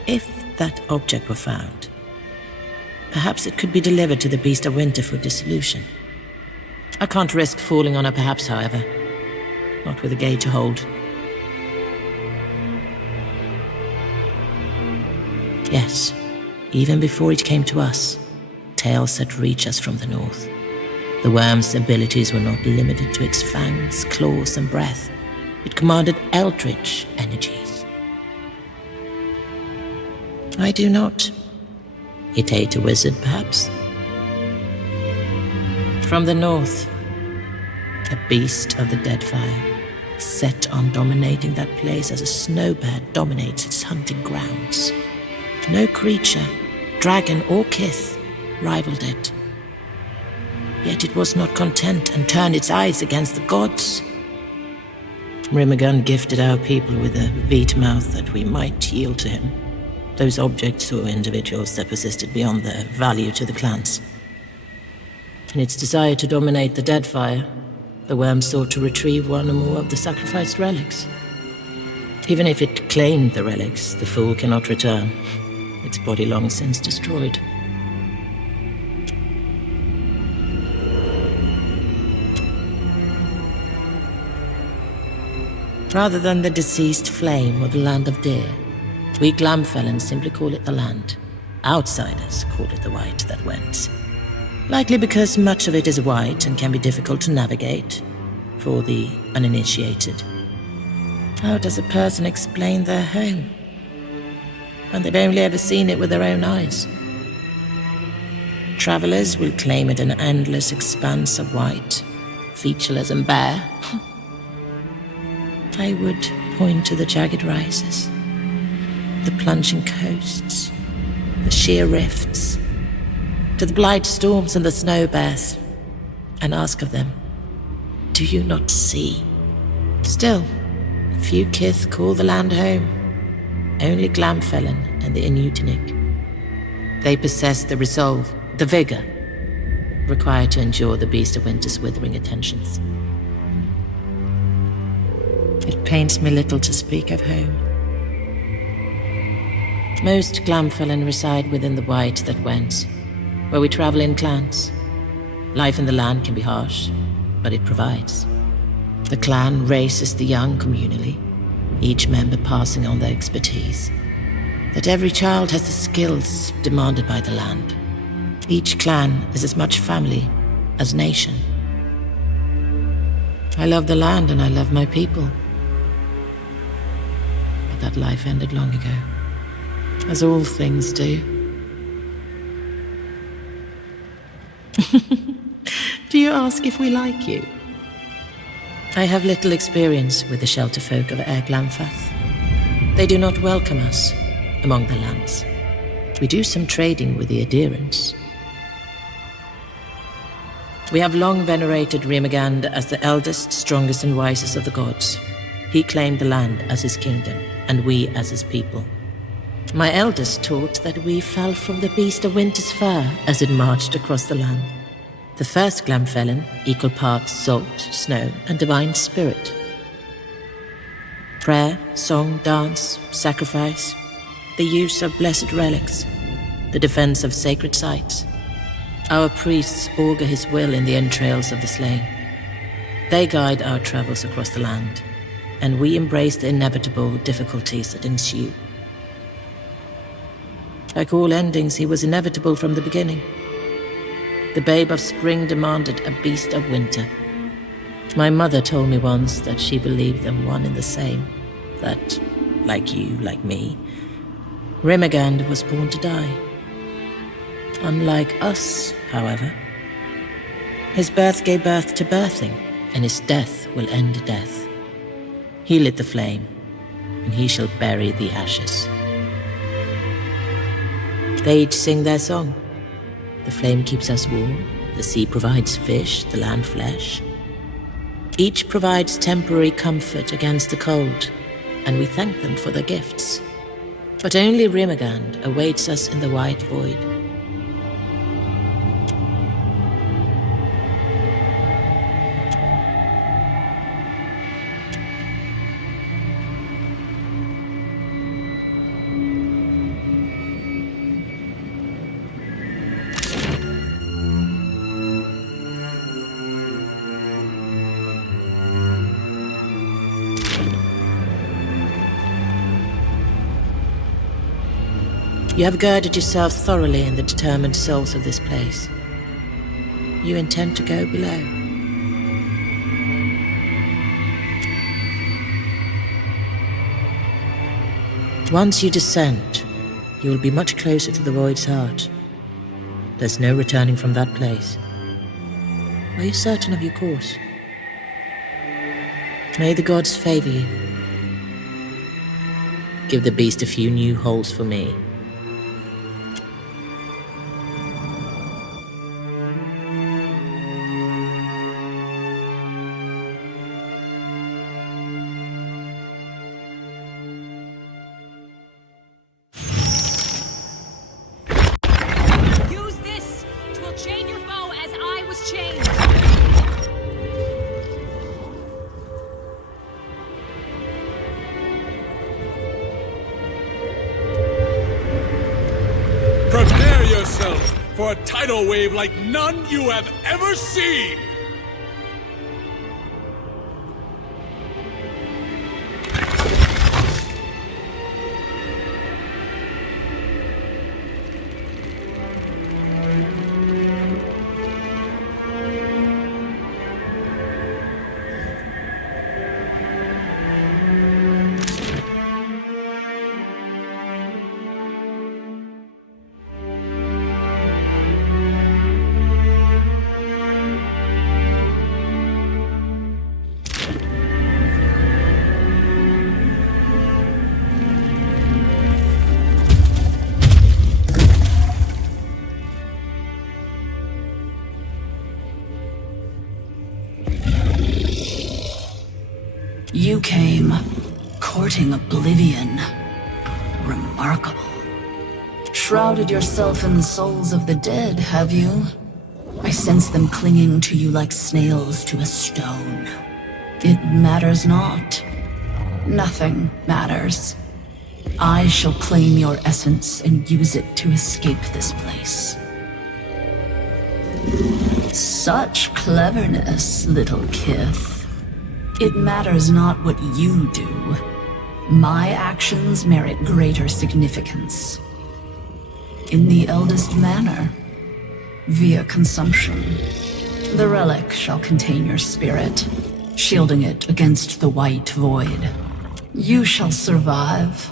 If that object were found, perhaps it could be delivered to the beast of winter for dissolution. I can't risk falling on her perhaps, however. Not with a gate to hold. Yes, even before it came to us, tales had reached us from the north. The worm's abilities were not limited to its fangs, claws, and breath. It commanded eldritch energies. I do not. It ate a wizard, perhaps. From the north, a beast of the Deadfire, set on dominating that place as a snowbird dominates its hunting grounds. No creature, dragon or kith, rivaled it. Yet it was not content and turned its eyes against the gods. Rymrgand gifted our people with a veet mouth that we might yield to him. Those objects or individuals that persisted beyond their value to the clans. In its desire to dominate the Deadfire, the worm sought to retrieve one or more of the sacrificed relics. Even if it claimed the relics, the fool cannot return. Its body long since destroyed. Rather than the deceased flame or the land of deer, we Glamfellans simply call it the land. Outsiders call it the white that went. Likely because much of it is white and can be difficult to navigate for the uninitiated. How does a person explain their home when they've only ever seen it with their own eyes? Travelers will claim it an endless expanse of white, featureless and bare. I would point to the jagged rises, the plunging coasts, the sheer rifts, to the blight storms and the snow bears, and ask of them, do you not see? Still, few kith call the land home. Only Glamfellan and the Inutinik. They possess the resolve, the vigor, required to endure the beast of winter's withering attentions. It pains me little to speak of home. Most Glamfellan reside within the white that went, where we travel in clans. Life in the land can be harsh, but it provides. The clan raises the young communally, each member passing on their expertise. That every child has the skills demanded by the land. Each clan is as much family as nation. I love the land and I love my people. But that life ended long ago, as all things do. Do you ask if we like you? I have little experience with the shelter folk of Air Glamfath. They do not welcome us among the lands. We do some trading with the adherents. We have long venerated Rymrgand as the eldest, strongest and wisest of the gods. He claimed the land as his kingdom, and we as his people. My elders taught that we fell from the beast of winter's fur as it marched across the land. The first Glamfellan, equal parts salt, snow, and divine spirit. Prayer, song, dance, sacrifice, the use of blessed relics, the defense of sacred sites. Our priests augur his will in the entrails of the slain. They guide our travels across the land, and we embrace the inevitable difficulties that ensue. Like all endings, he was inevitable from the beginning. The babe of spring demanded a beast of winter. My mother told me once that she believed them one and the same, that, like you, like me, Rymrgand was born to die. Unlike us, however, his birth gave birth to birthing, and his death will end death. He lit the flame, and he shall bury the ashes. They each sing their song. The flame keeps us warm, the sea provides fish, the land flesh. Each provides temporary comfort against the cold, and we thank them for their gifts. But only Rymrgand awaits us in the white void. You have girded yourself thoroughly in the determined souls of this place. You intend to go below. Once you descend, you will be much closer to the Void's heart. There's no returning from that place. Are you certain of your course? May the gods favor you. Give the beast a few new holes for me. Prepare yourself for a tidal wave like none you have ever seen! oblivion. Remarkable. Shrouded yourself in the souls of the dead, have you? I sense them clinging to you like snails to a stone. It matters not. Nothing matters. I shall claim your essence and use it to escape this place. Such cleverness, little kith. It matters not what you do. My actions merit greater significance. In the eldest manner, via consumption, the relic shall contain your spirit, shielding it against the white void. You shall survive,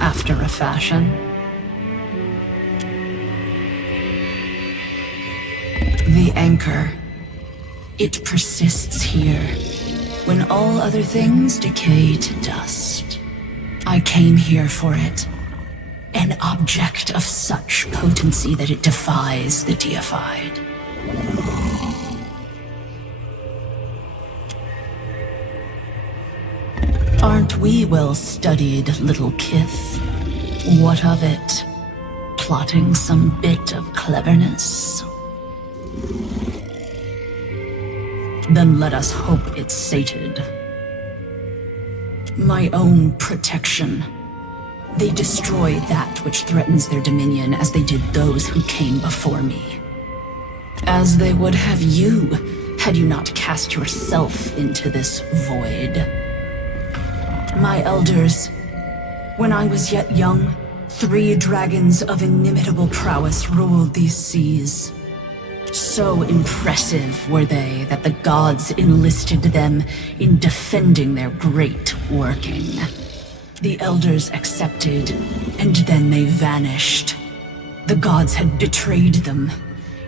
after a fashion. The anchor. It persists here, when all other things decay to dust. I came here for it. An object of such potency that it defies the deified. Aren't we well studied, little kith? What of it? Plotting some bit of cleverness? Then let us hope it's sated. My own protection. They destroy that which threatens their dominion as they did those who came before me. As they would have you, had you not cast yourself into this void. My elders, when I was yet young, 3 dragons of inimitable prowess ruled these seas. So impressive were they that the gods enlisted them in defending their great working. The elders accepted, and then they vanished. The gods had betrayed them,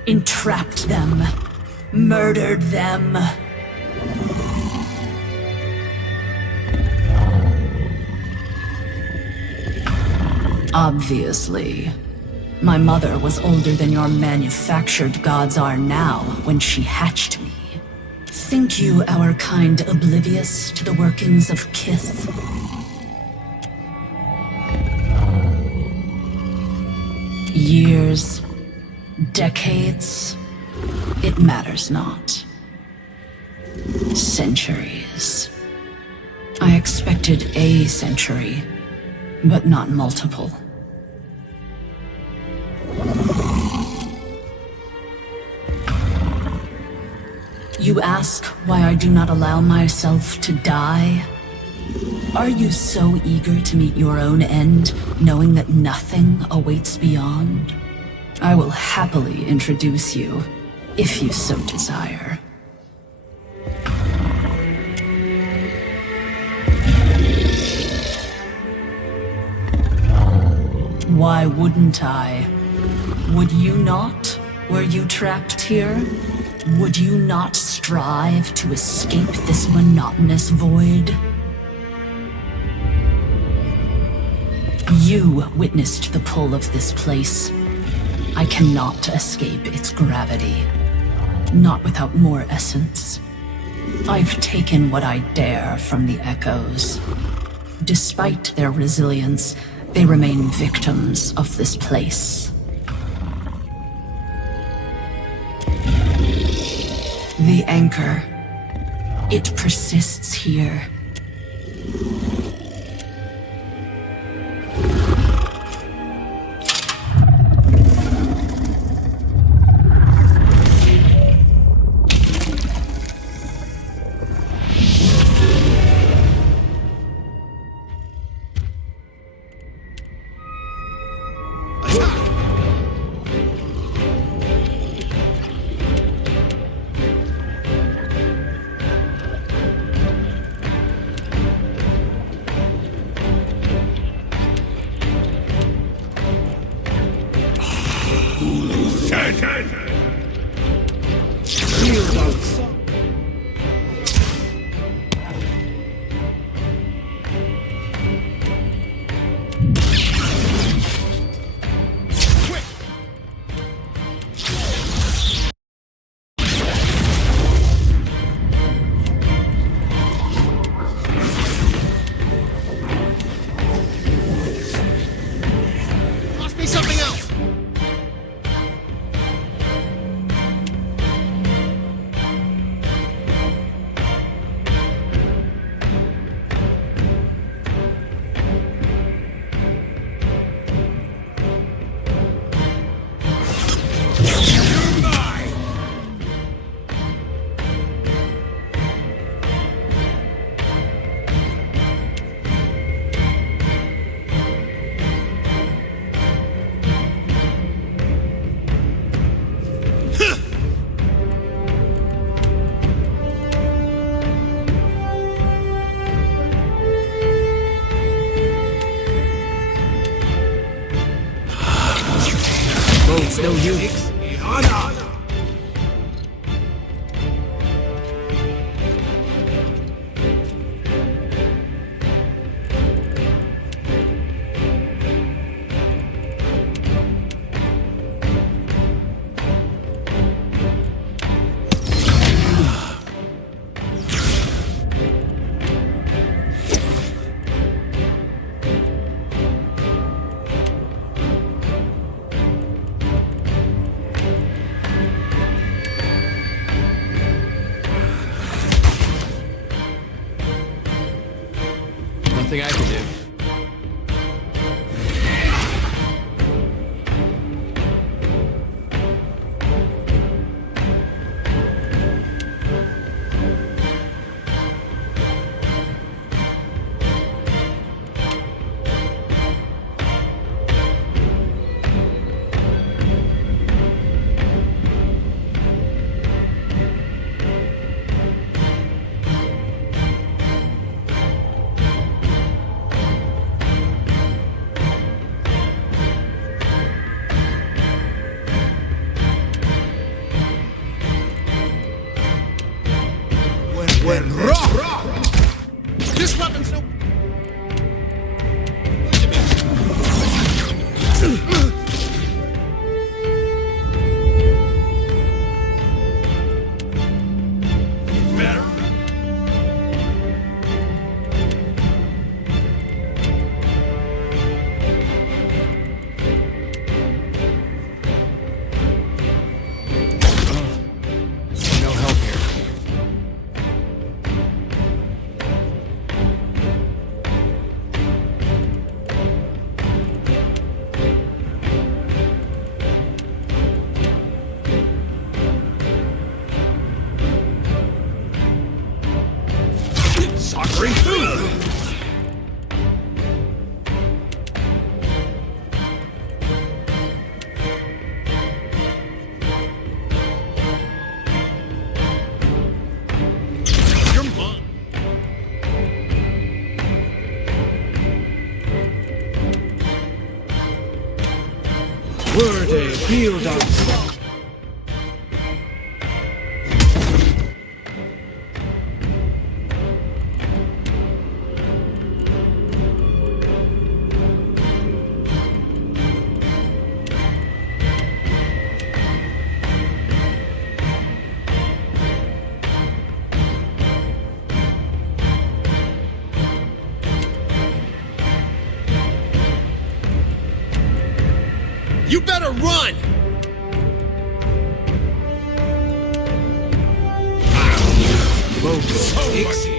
entrapped them, murdered them. Obviously. My mother was older than your manufactured gods are now when she hatched me. Think you our kind oblivious to the workings of kith? Years, decades, it matters not. Centuries. I expected a century, but not multiple. You ask why I do not allow myself to die? Are you so eager to meet your own end, knowing that nothing awaits beyond? I will happily introduce you, if you so desire. Why wouldn't I? Would you not? Were you trapped here? Would you not strive to escape this monotonous void? You witnessed the pull of this place. I cannot escape its gravity. Not without more essence. I've taken what I dare from the echoes. Despite their resilience, they remain victims of this place. The anchor. It persists here. It's no use. Nothing I can do. When raw! This weapon's no... Better. No help here. Suckering food! You're mine. Word a field on. You better run! So easy.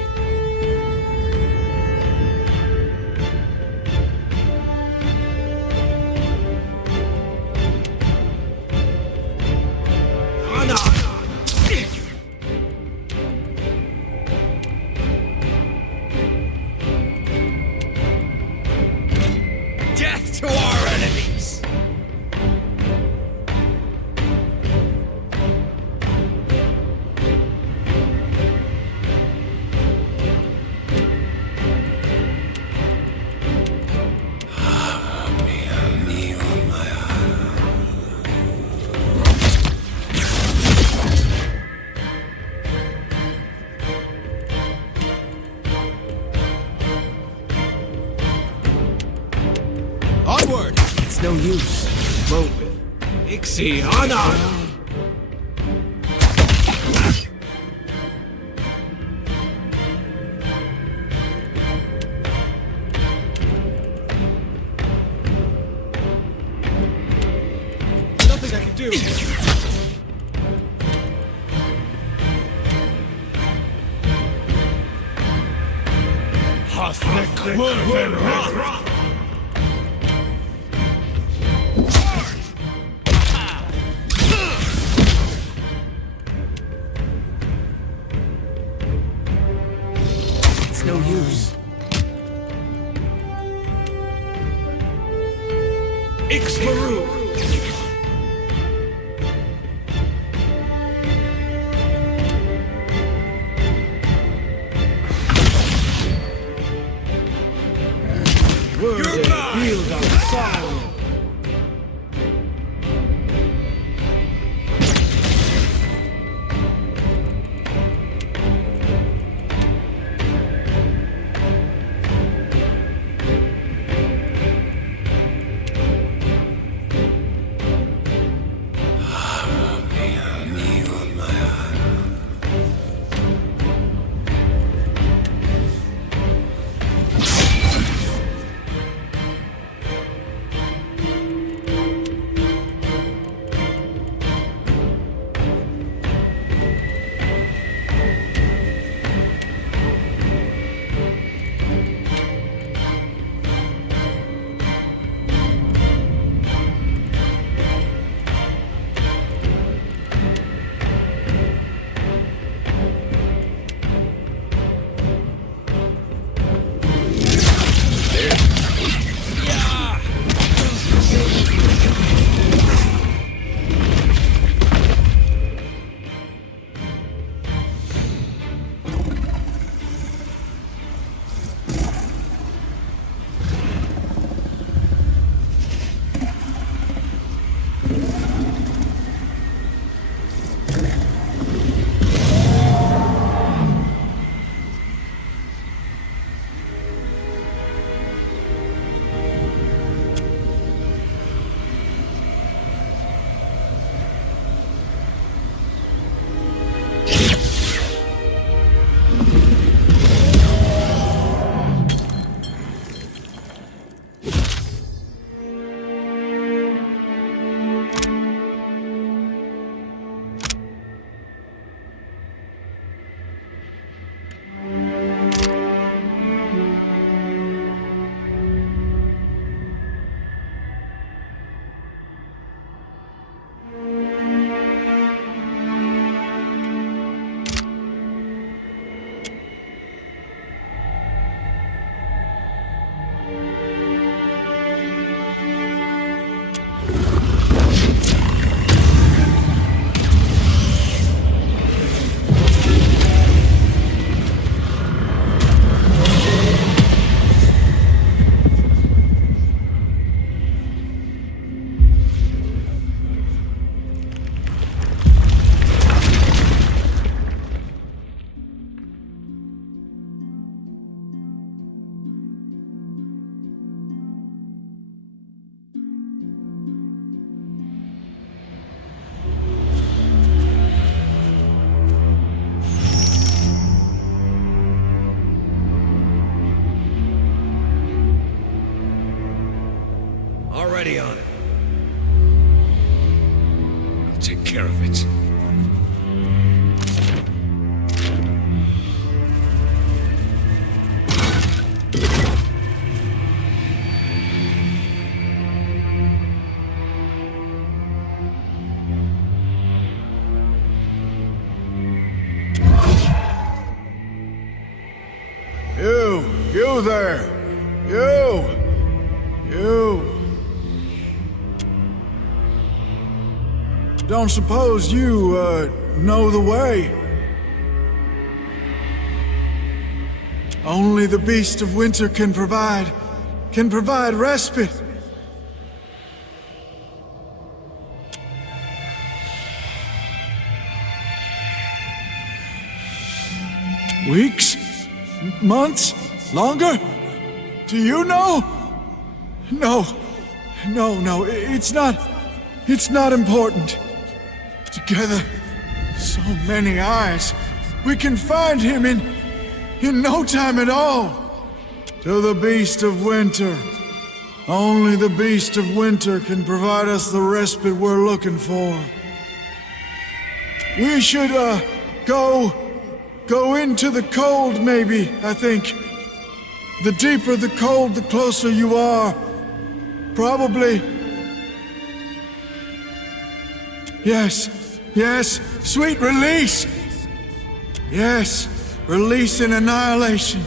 Death to our enemies! Onward! It's no use. Vote with. Ixiana! Nothing I can do. It's no use. Ixmaru! Word a field on sorrow. care of it. You there! You! Don't suppose you, know the way? Only the Beast of Winter can provide respite. Weeks? Months? Longer? Do you know? No, it's not important. Together, so many eyes, we can find him in no time at all. To the Beast of Winter. Only the Beast of Winter can provide us the respite we're looking for. We should, go into the cold, maybe, I think. The deeper the cold, the closer you are. Probably. Yes, sweet release! Yes, release and annihilation.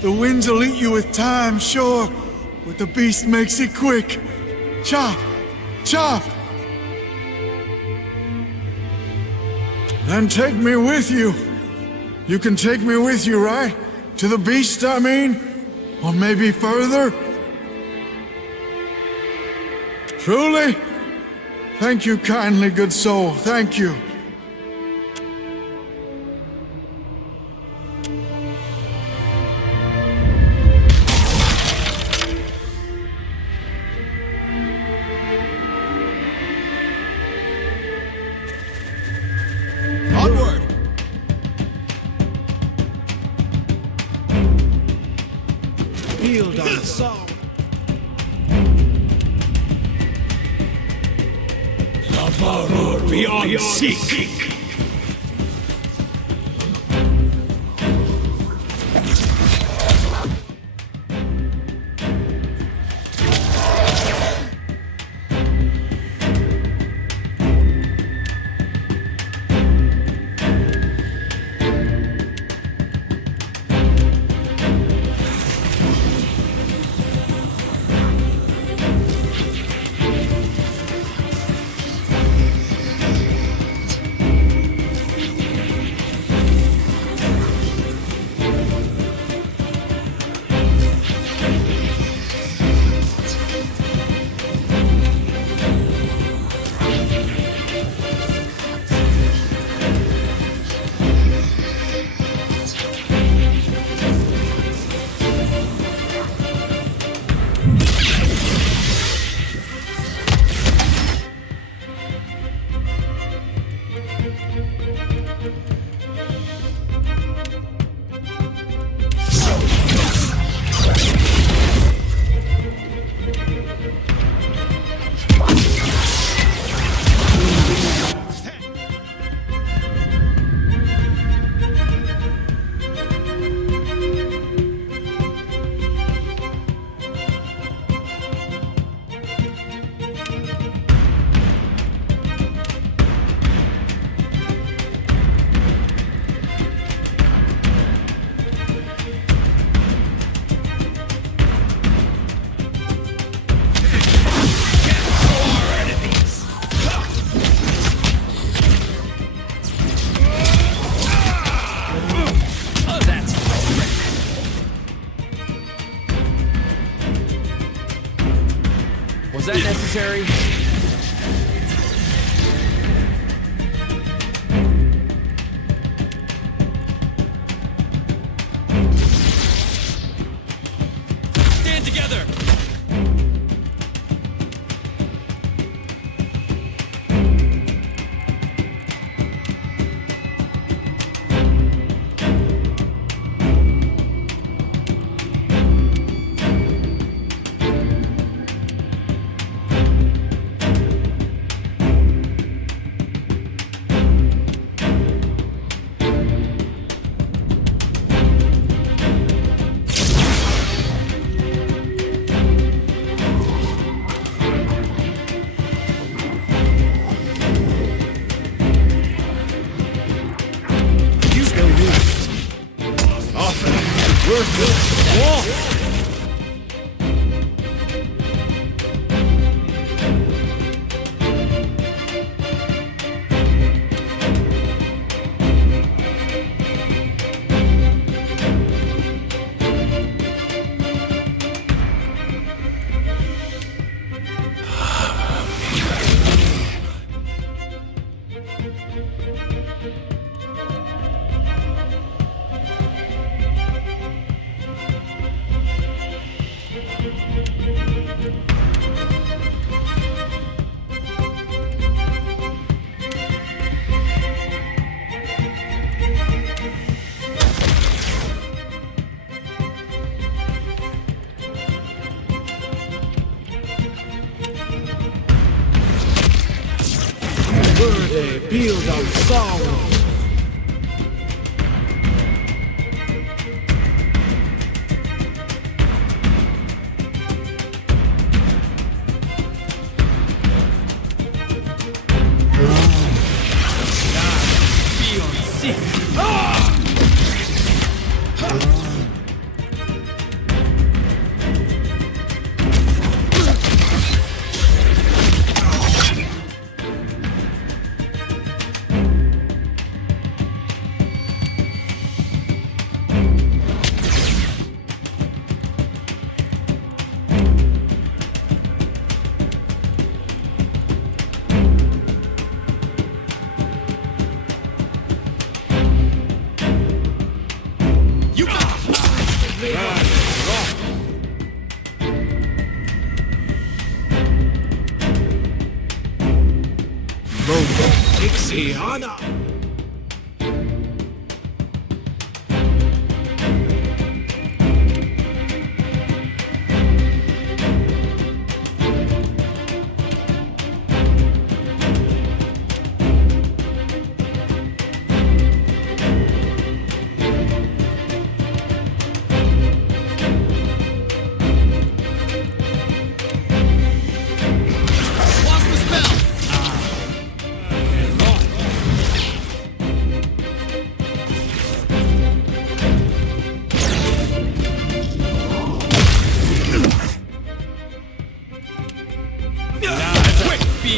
The winds will eat you with time, sure, but the beast makes it quick. Chop! Then take me with you. You can take me with you, right? To the beast, I mean? Or maybe further? Truly? Thank you kindly, good soul. Thank you. Onward! Healed on the soul. Beyond seek. Was that necessary? Stand together! Verde, build on sorrow. Ixiana!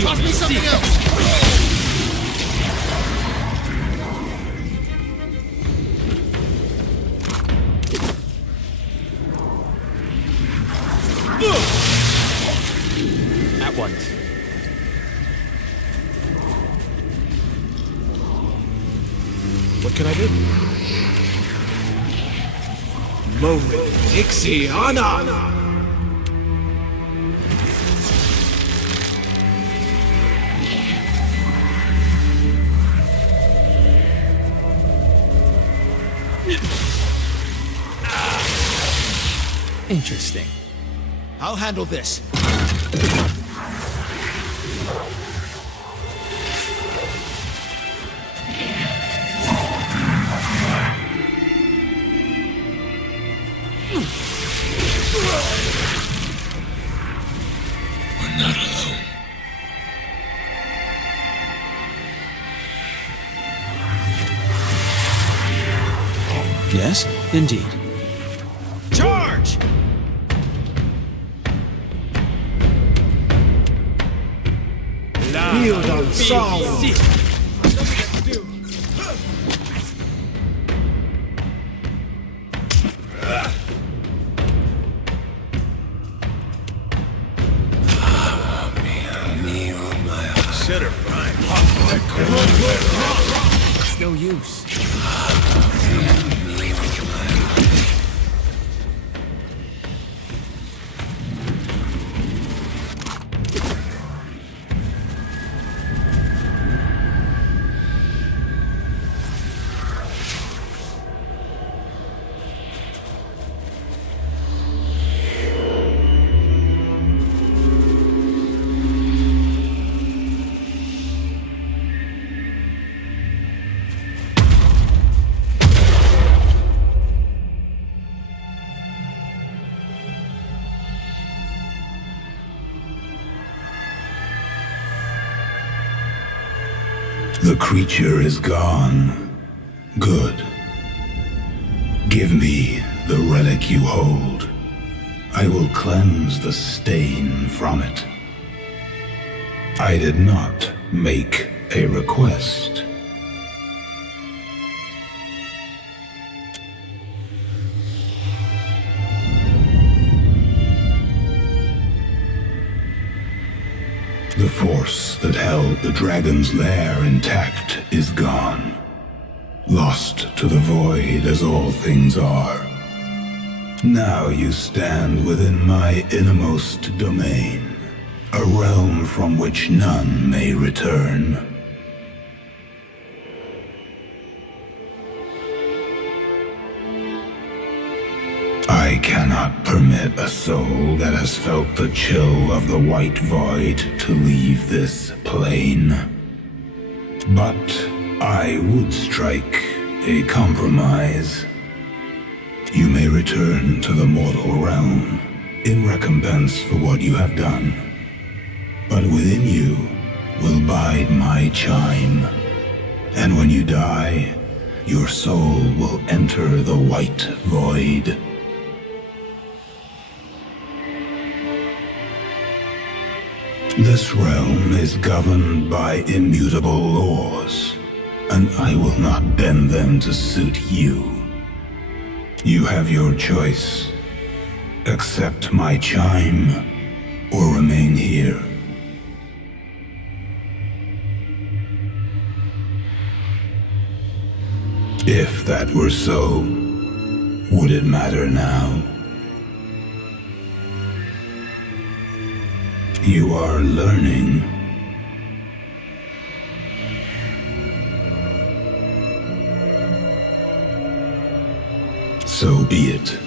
Toss me something else! At once. What can I do? Morin Ixiana! Interesting. I'll handle this. We're not alone. Yes, indeed. Charge! Build on sorrow. Consider fine. It's no use. The creature is gone. Good. Give me the relic you hold. I will cleanse the stain from it. I did not make a request. The force that held the dragon's lair intact is gone, lost to the void as all things are. Now you stand within my innermost domain, a realm from which none may return. I cannot permit a soul that has felt the chill of the white void to leave this plane. But I would strike a compromise. You may return to the mortal realm in recompense for what you have done. But within you will bide my chime. And when you die, your soul will enter the white void. This realm is governed by immutable laws, and I will not bend them to suit you. You have your choice. Accept my chime, or remain here. If that were so, would it matter now? You are learning. So be it.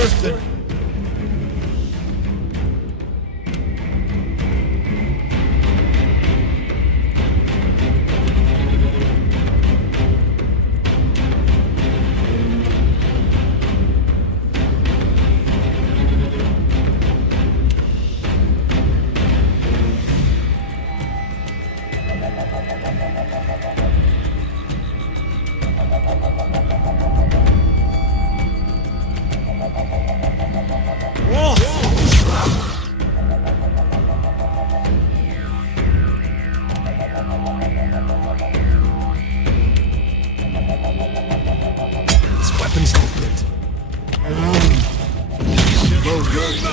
earthen.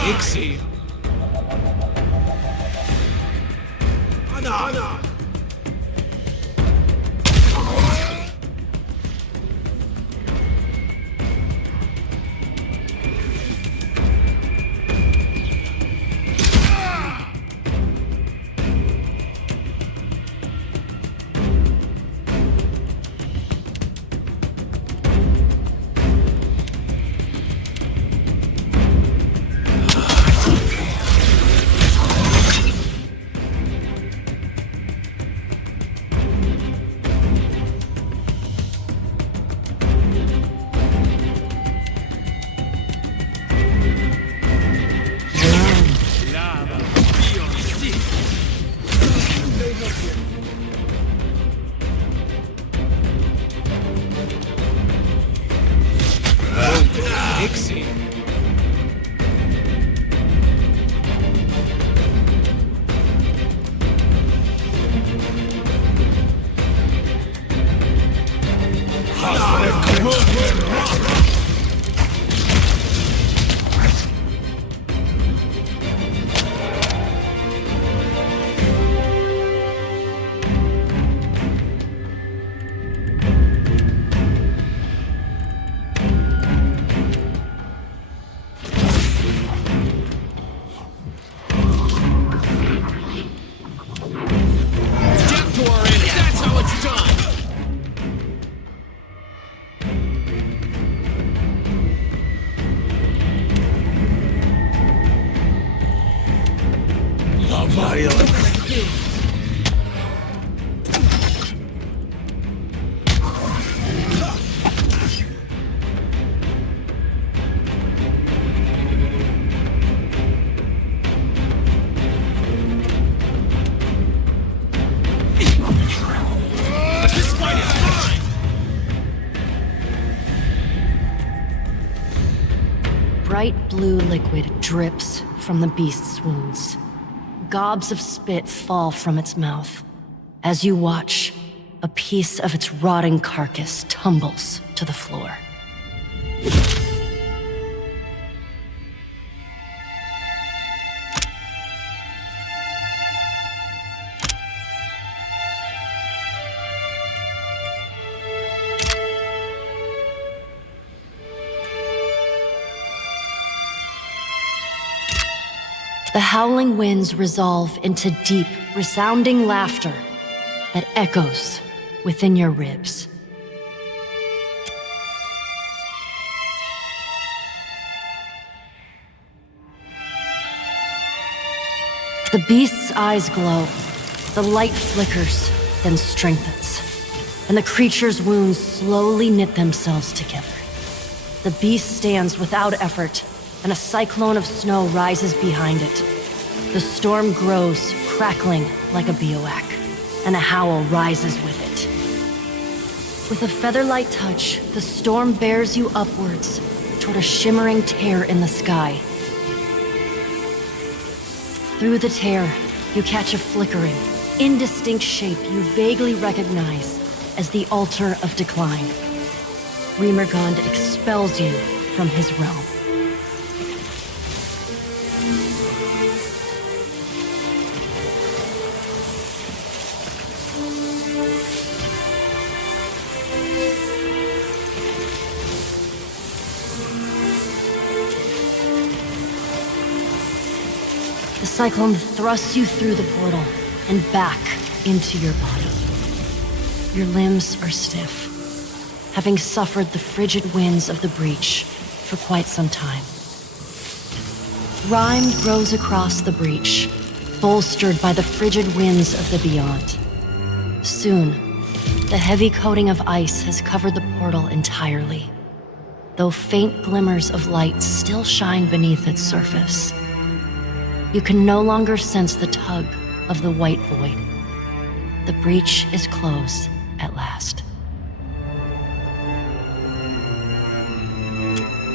Ixie. Anna. Ixie. Bright blue liquid drips from the beast's wounds. Gobs of spit fall from its mouth. As you watch, a piece of its rotting carcass tumbles to the floor. The howling winds resolve into deep, resounding laughter that echoes within your ribs. The beast's eyes glow, the light flickers, then strengthens, and the creature's wounds slowly knit themselves together. The beast stands without effort, and a cyclone of snow rises behind it. The storm grows, crackling like a bivouac, and a howl rises with it. With a feather-light touch, the storm bears you upwards toward a shimmering tear in the sky. Through the tear, you catch a flickering, indistinct shape you vaguely recognize as the Altar of Decline. Rymrgand expels you from his realm. The cyclone thrusts you through the portal and back into your body. Your limbs are stiff, having suffered the frigid winds of the breach for quite some time. Rime grows across the breach, bolstered by the frigid winds of the beyond. Soon, the heavy coating of ice has covered the portal entirely, though faint glimmers of light still shine beneath its surface. You can no longer sense the tug of the white void. The breach is closed at last.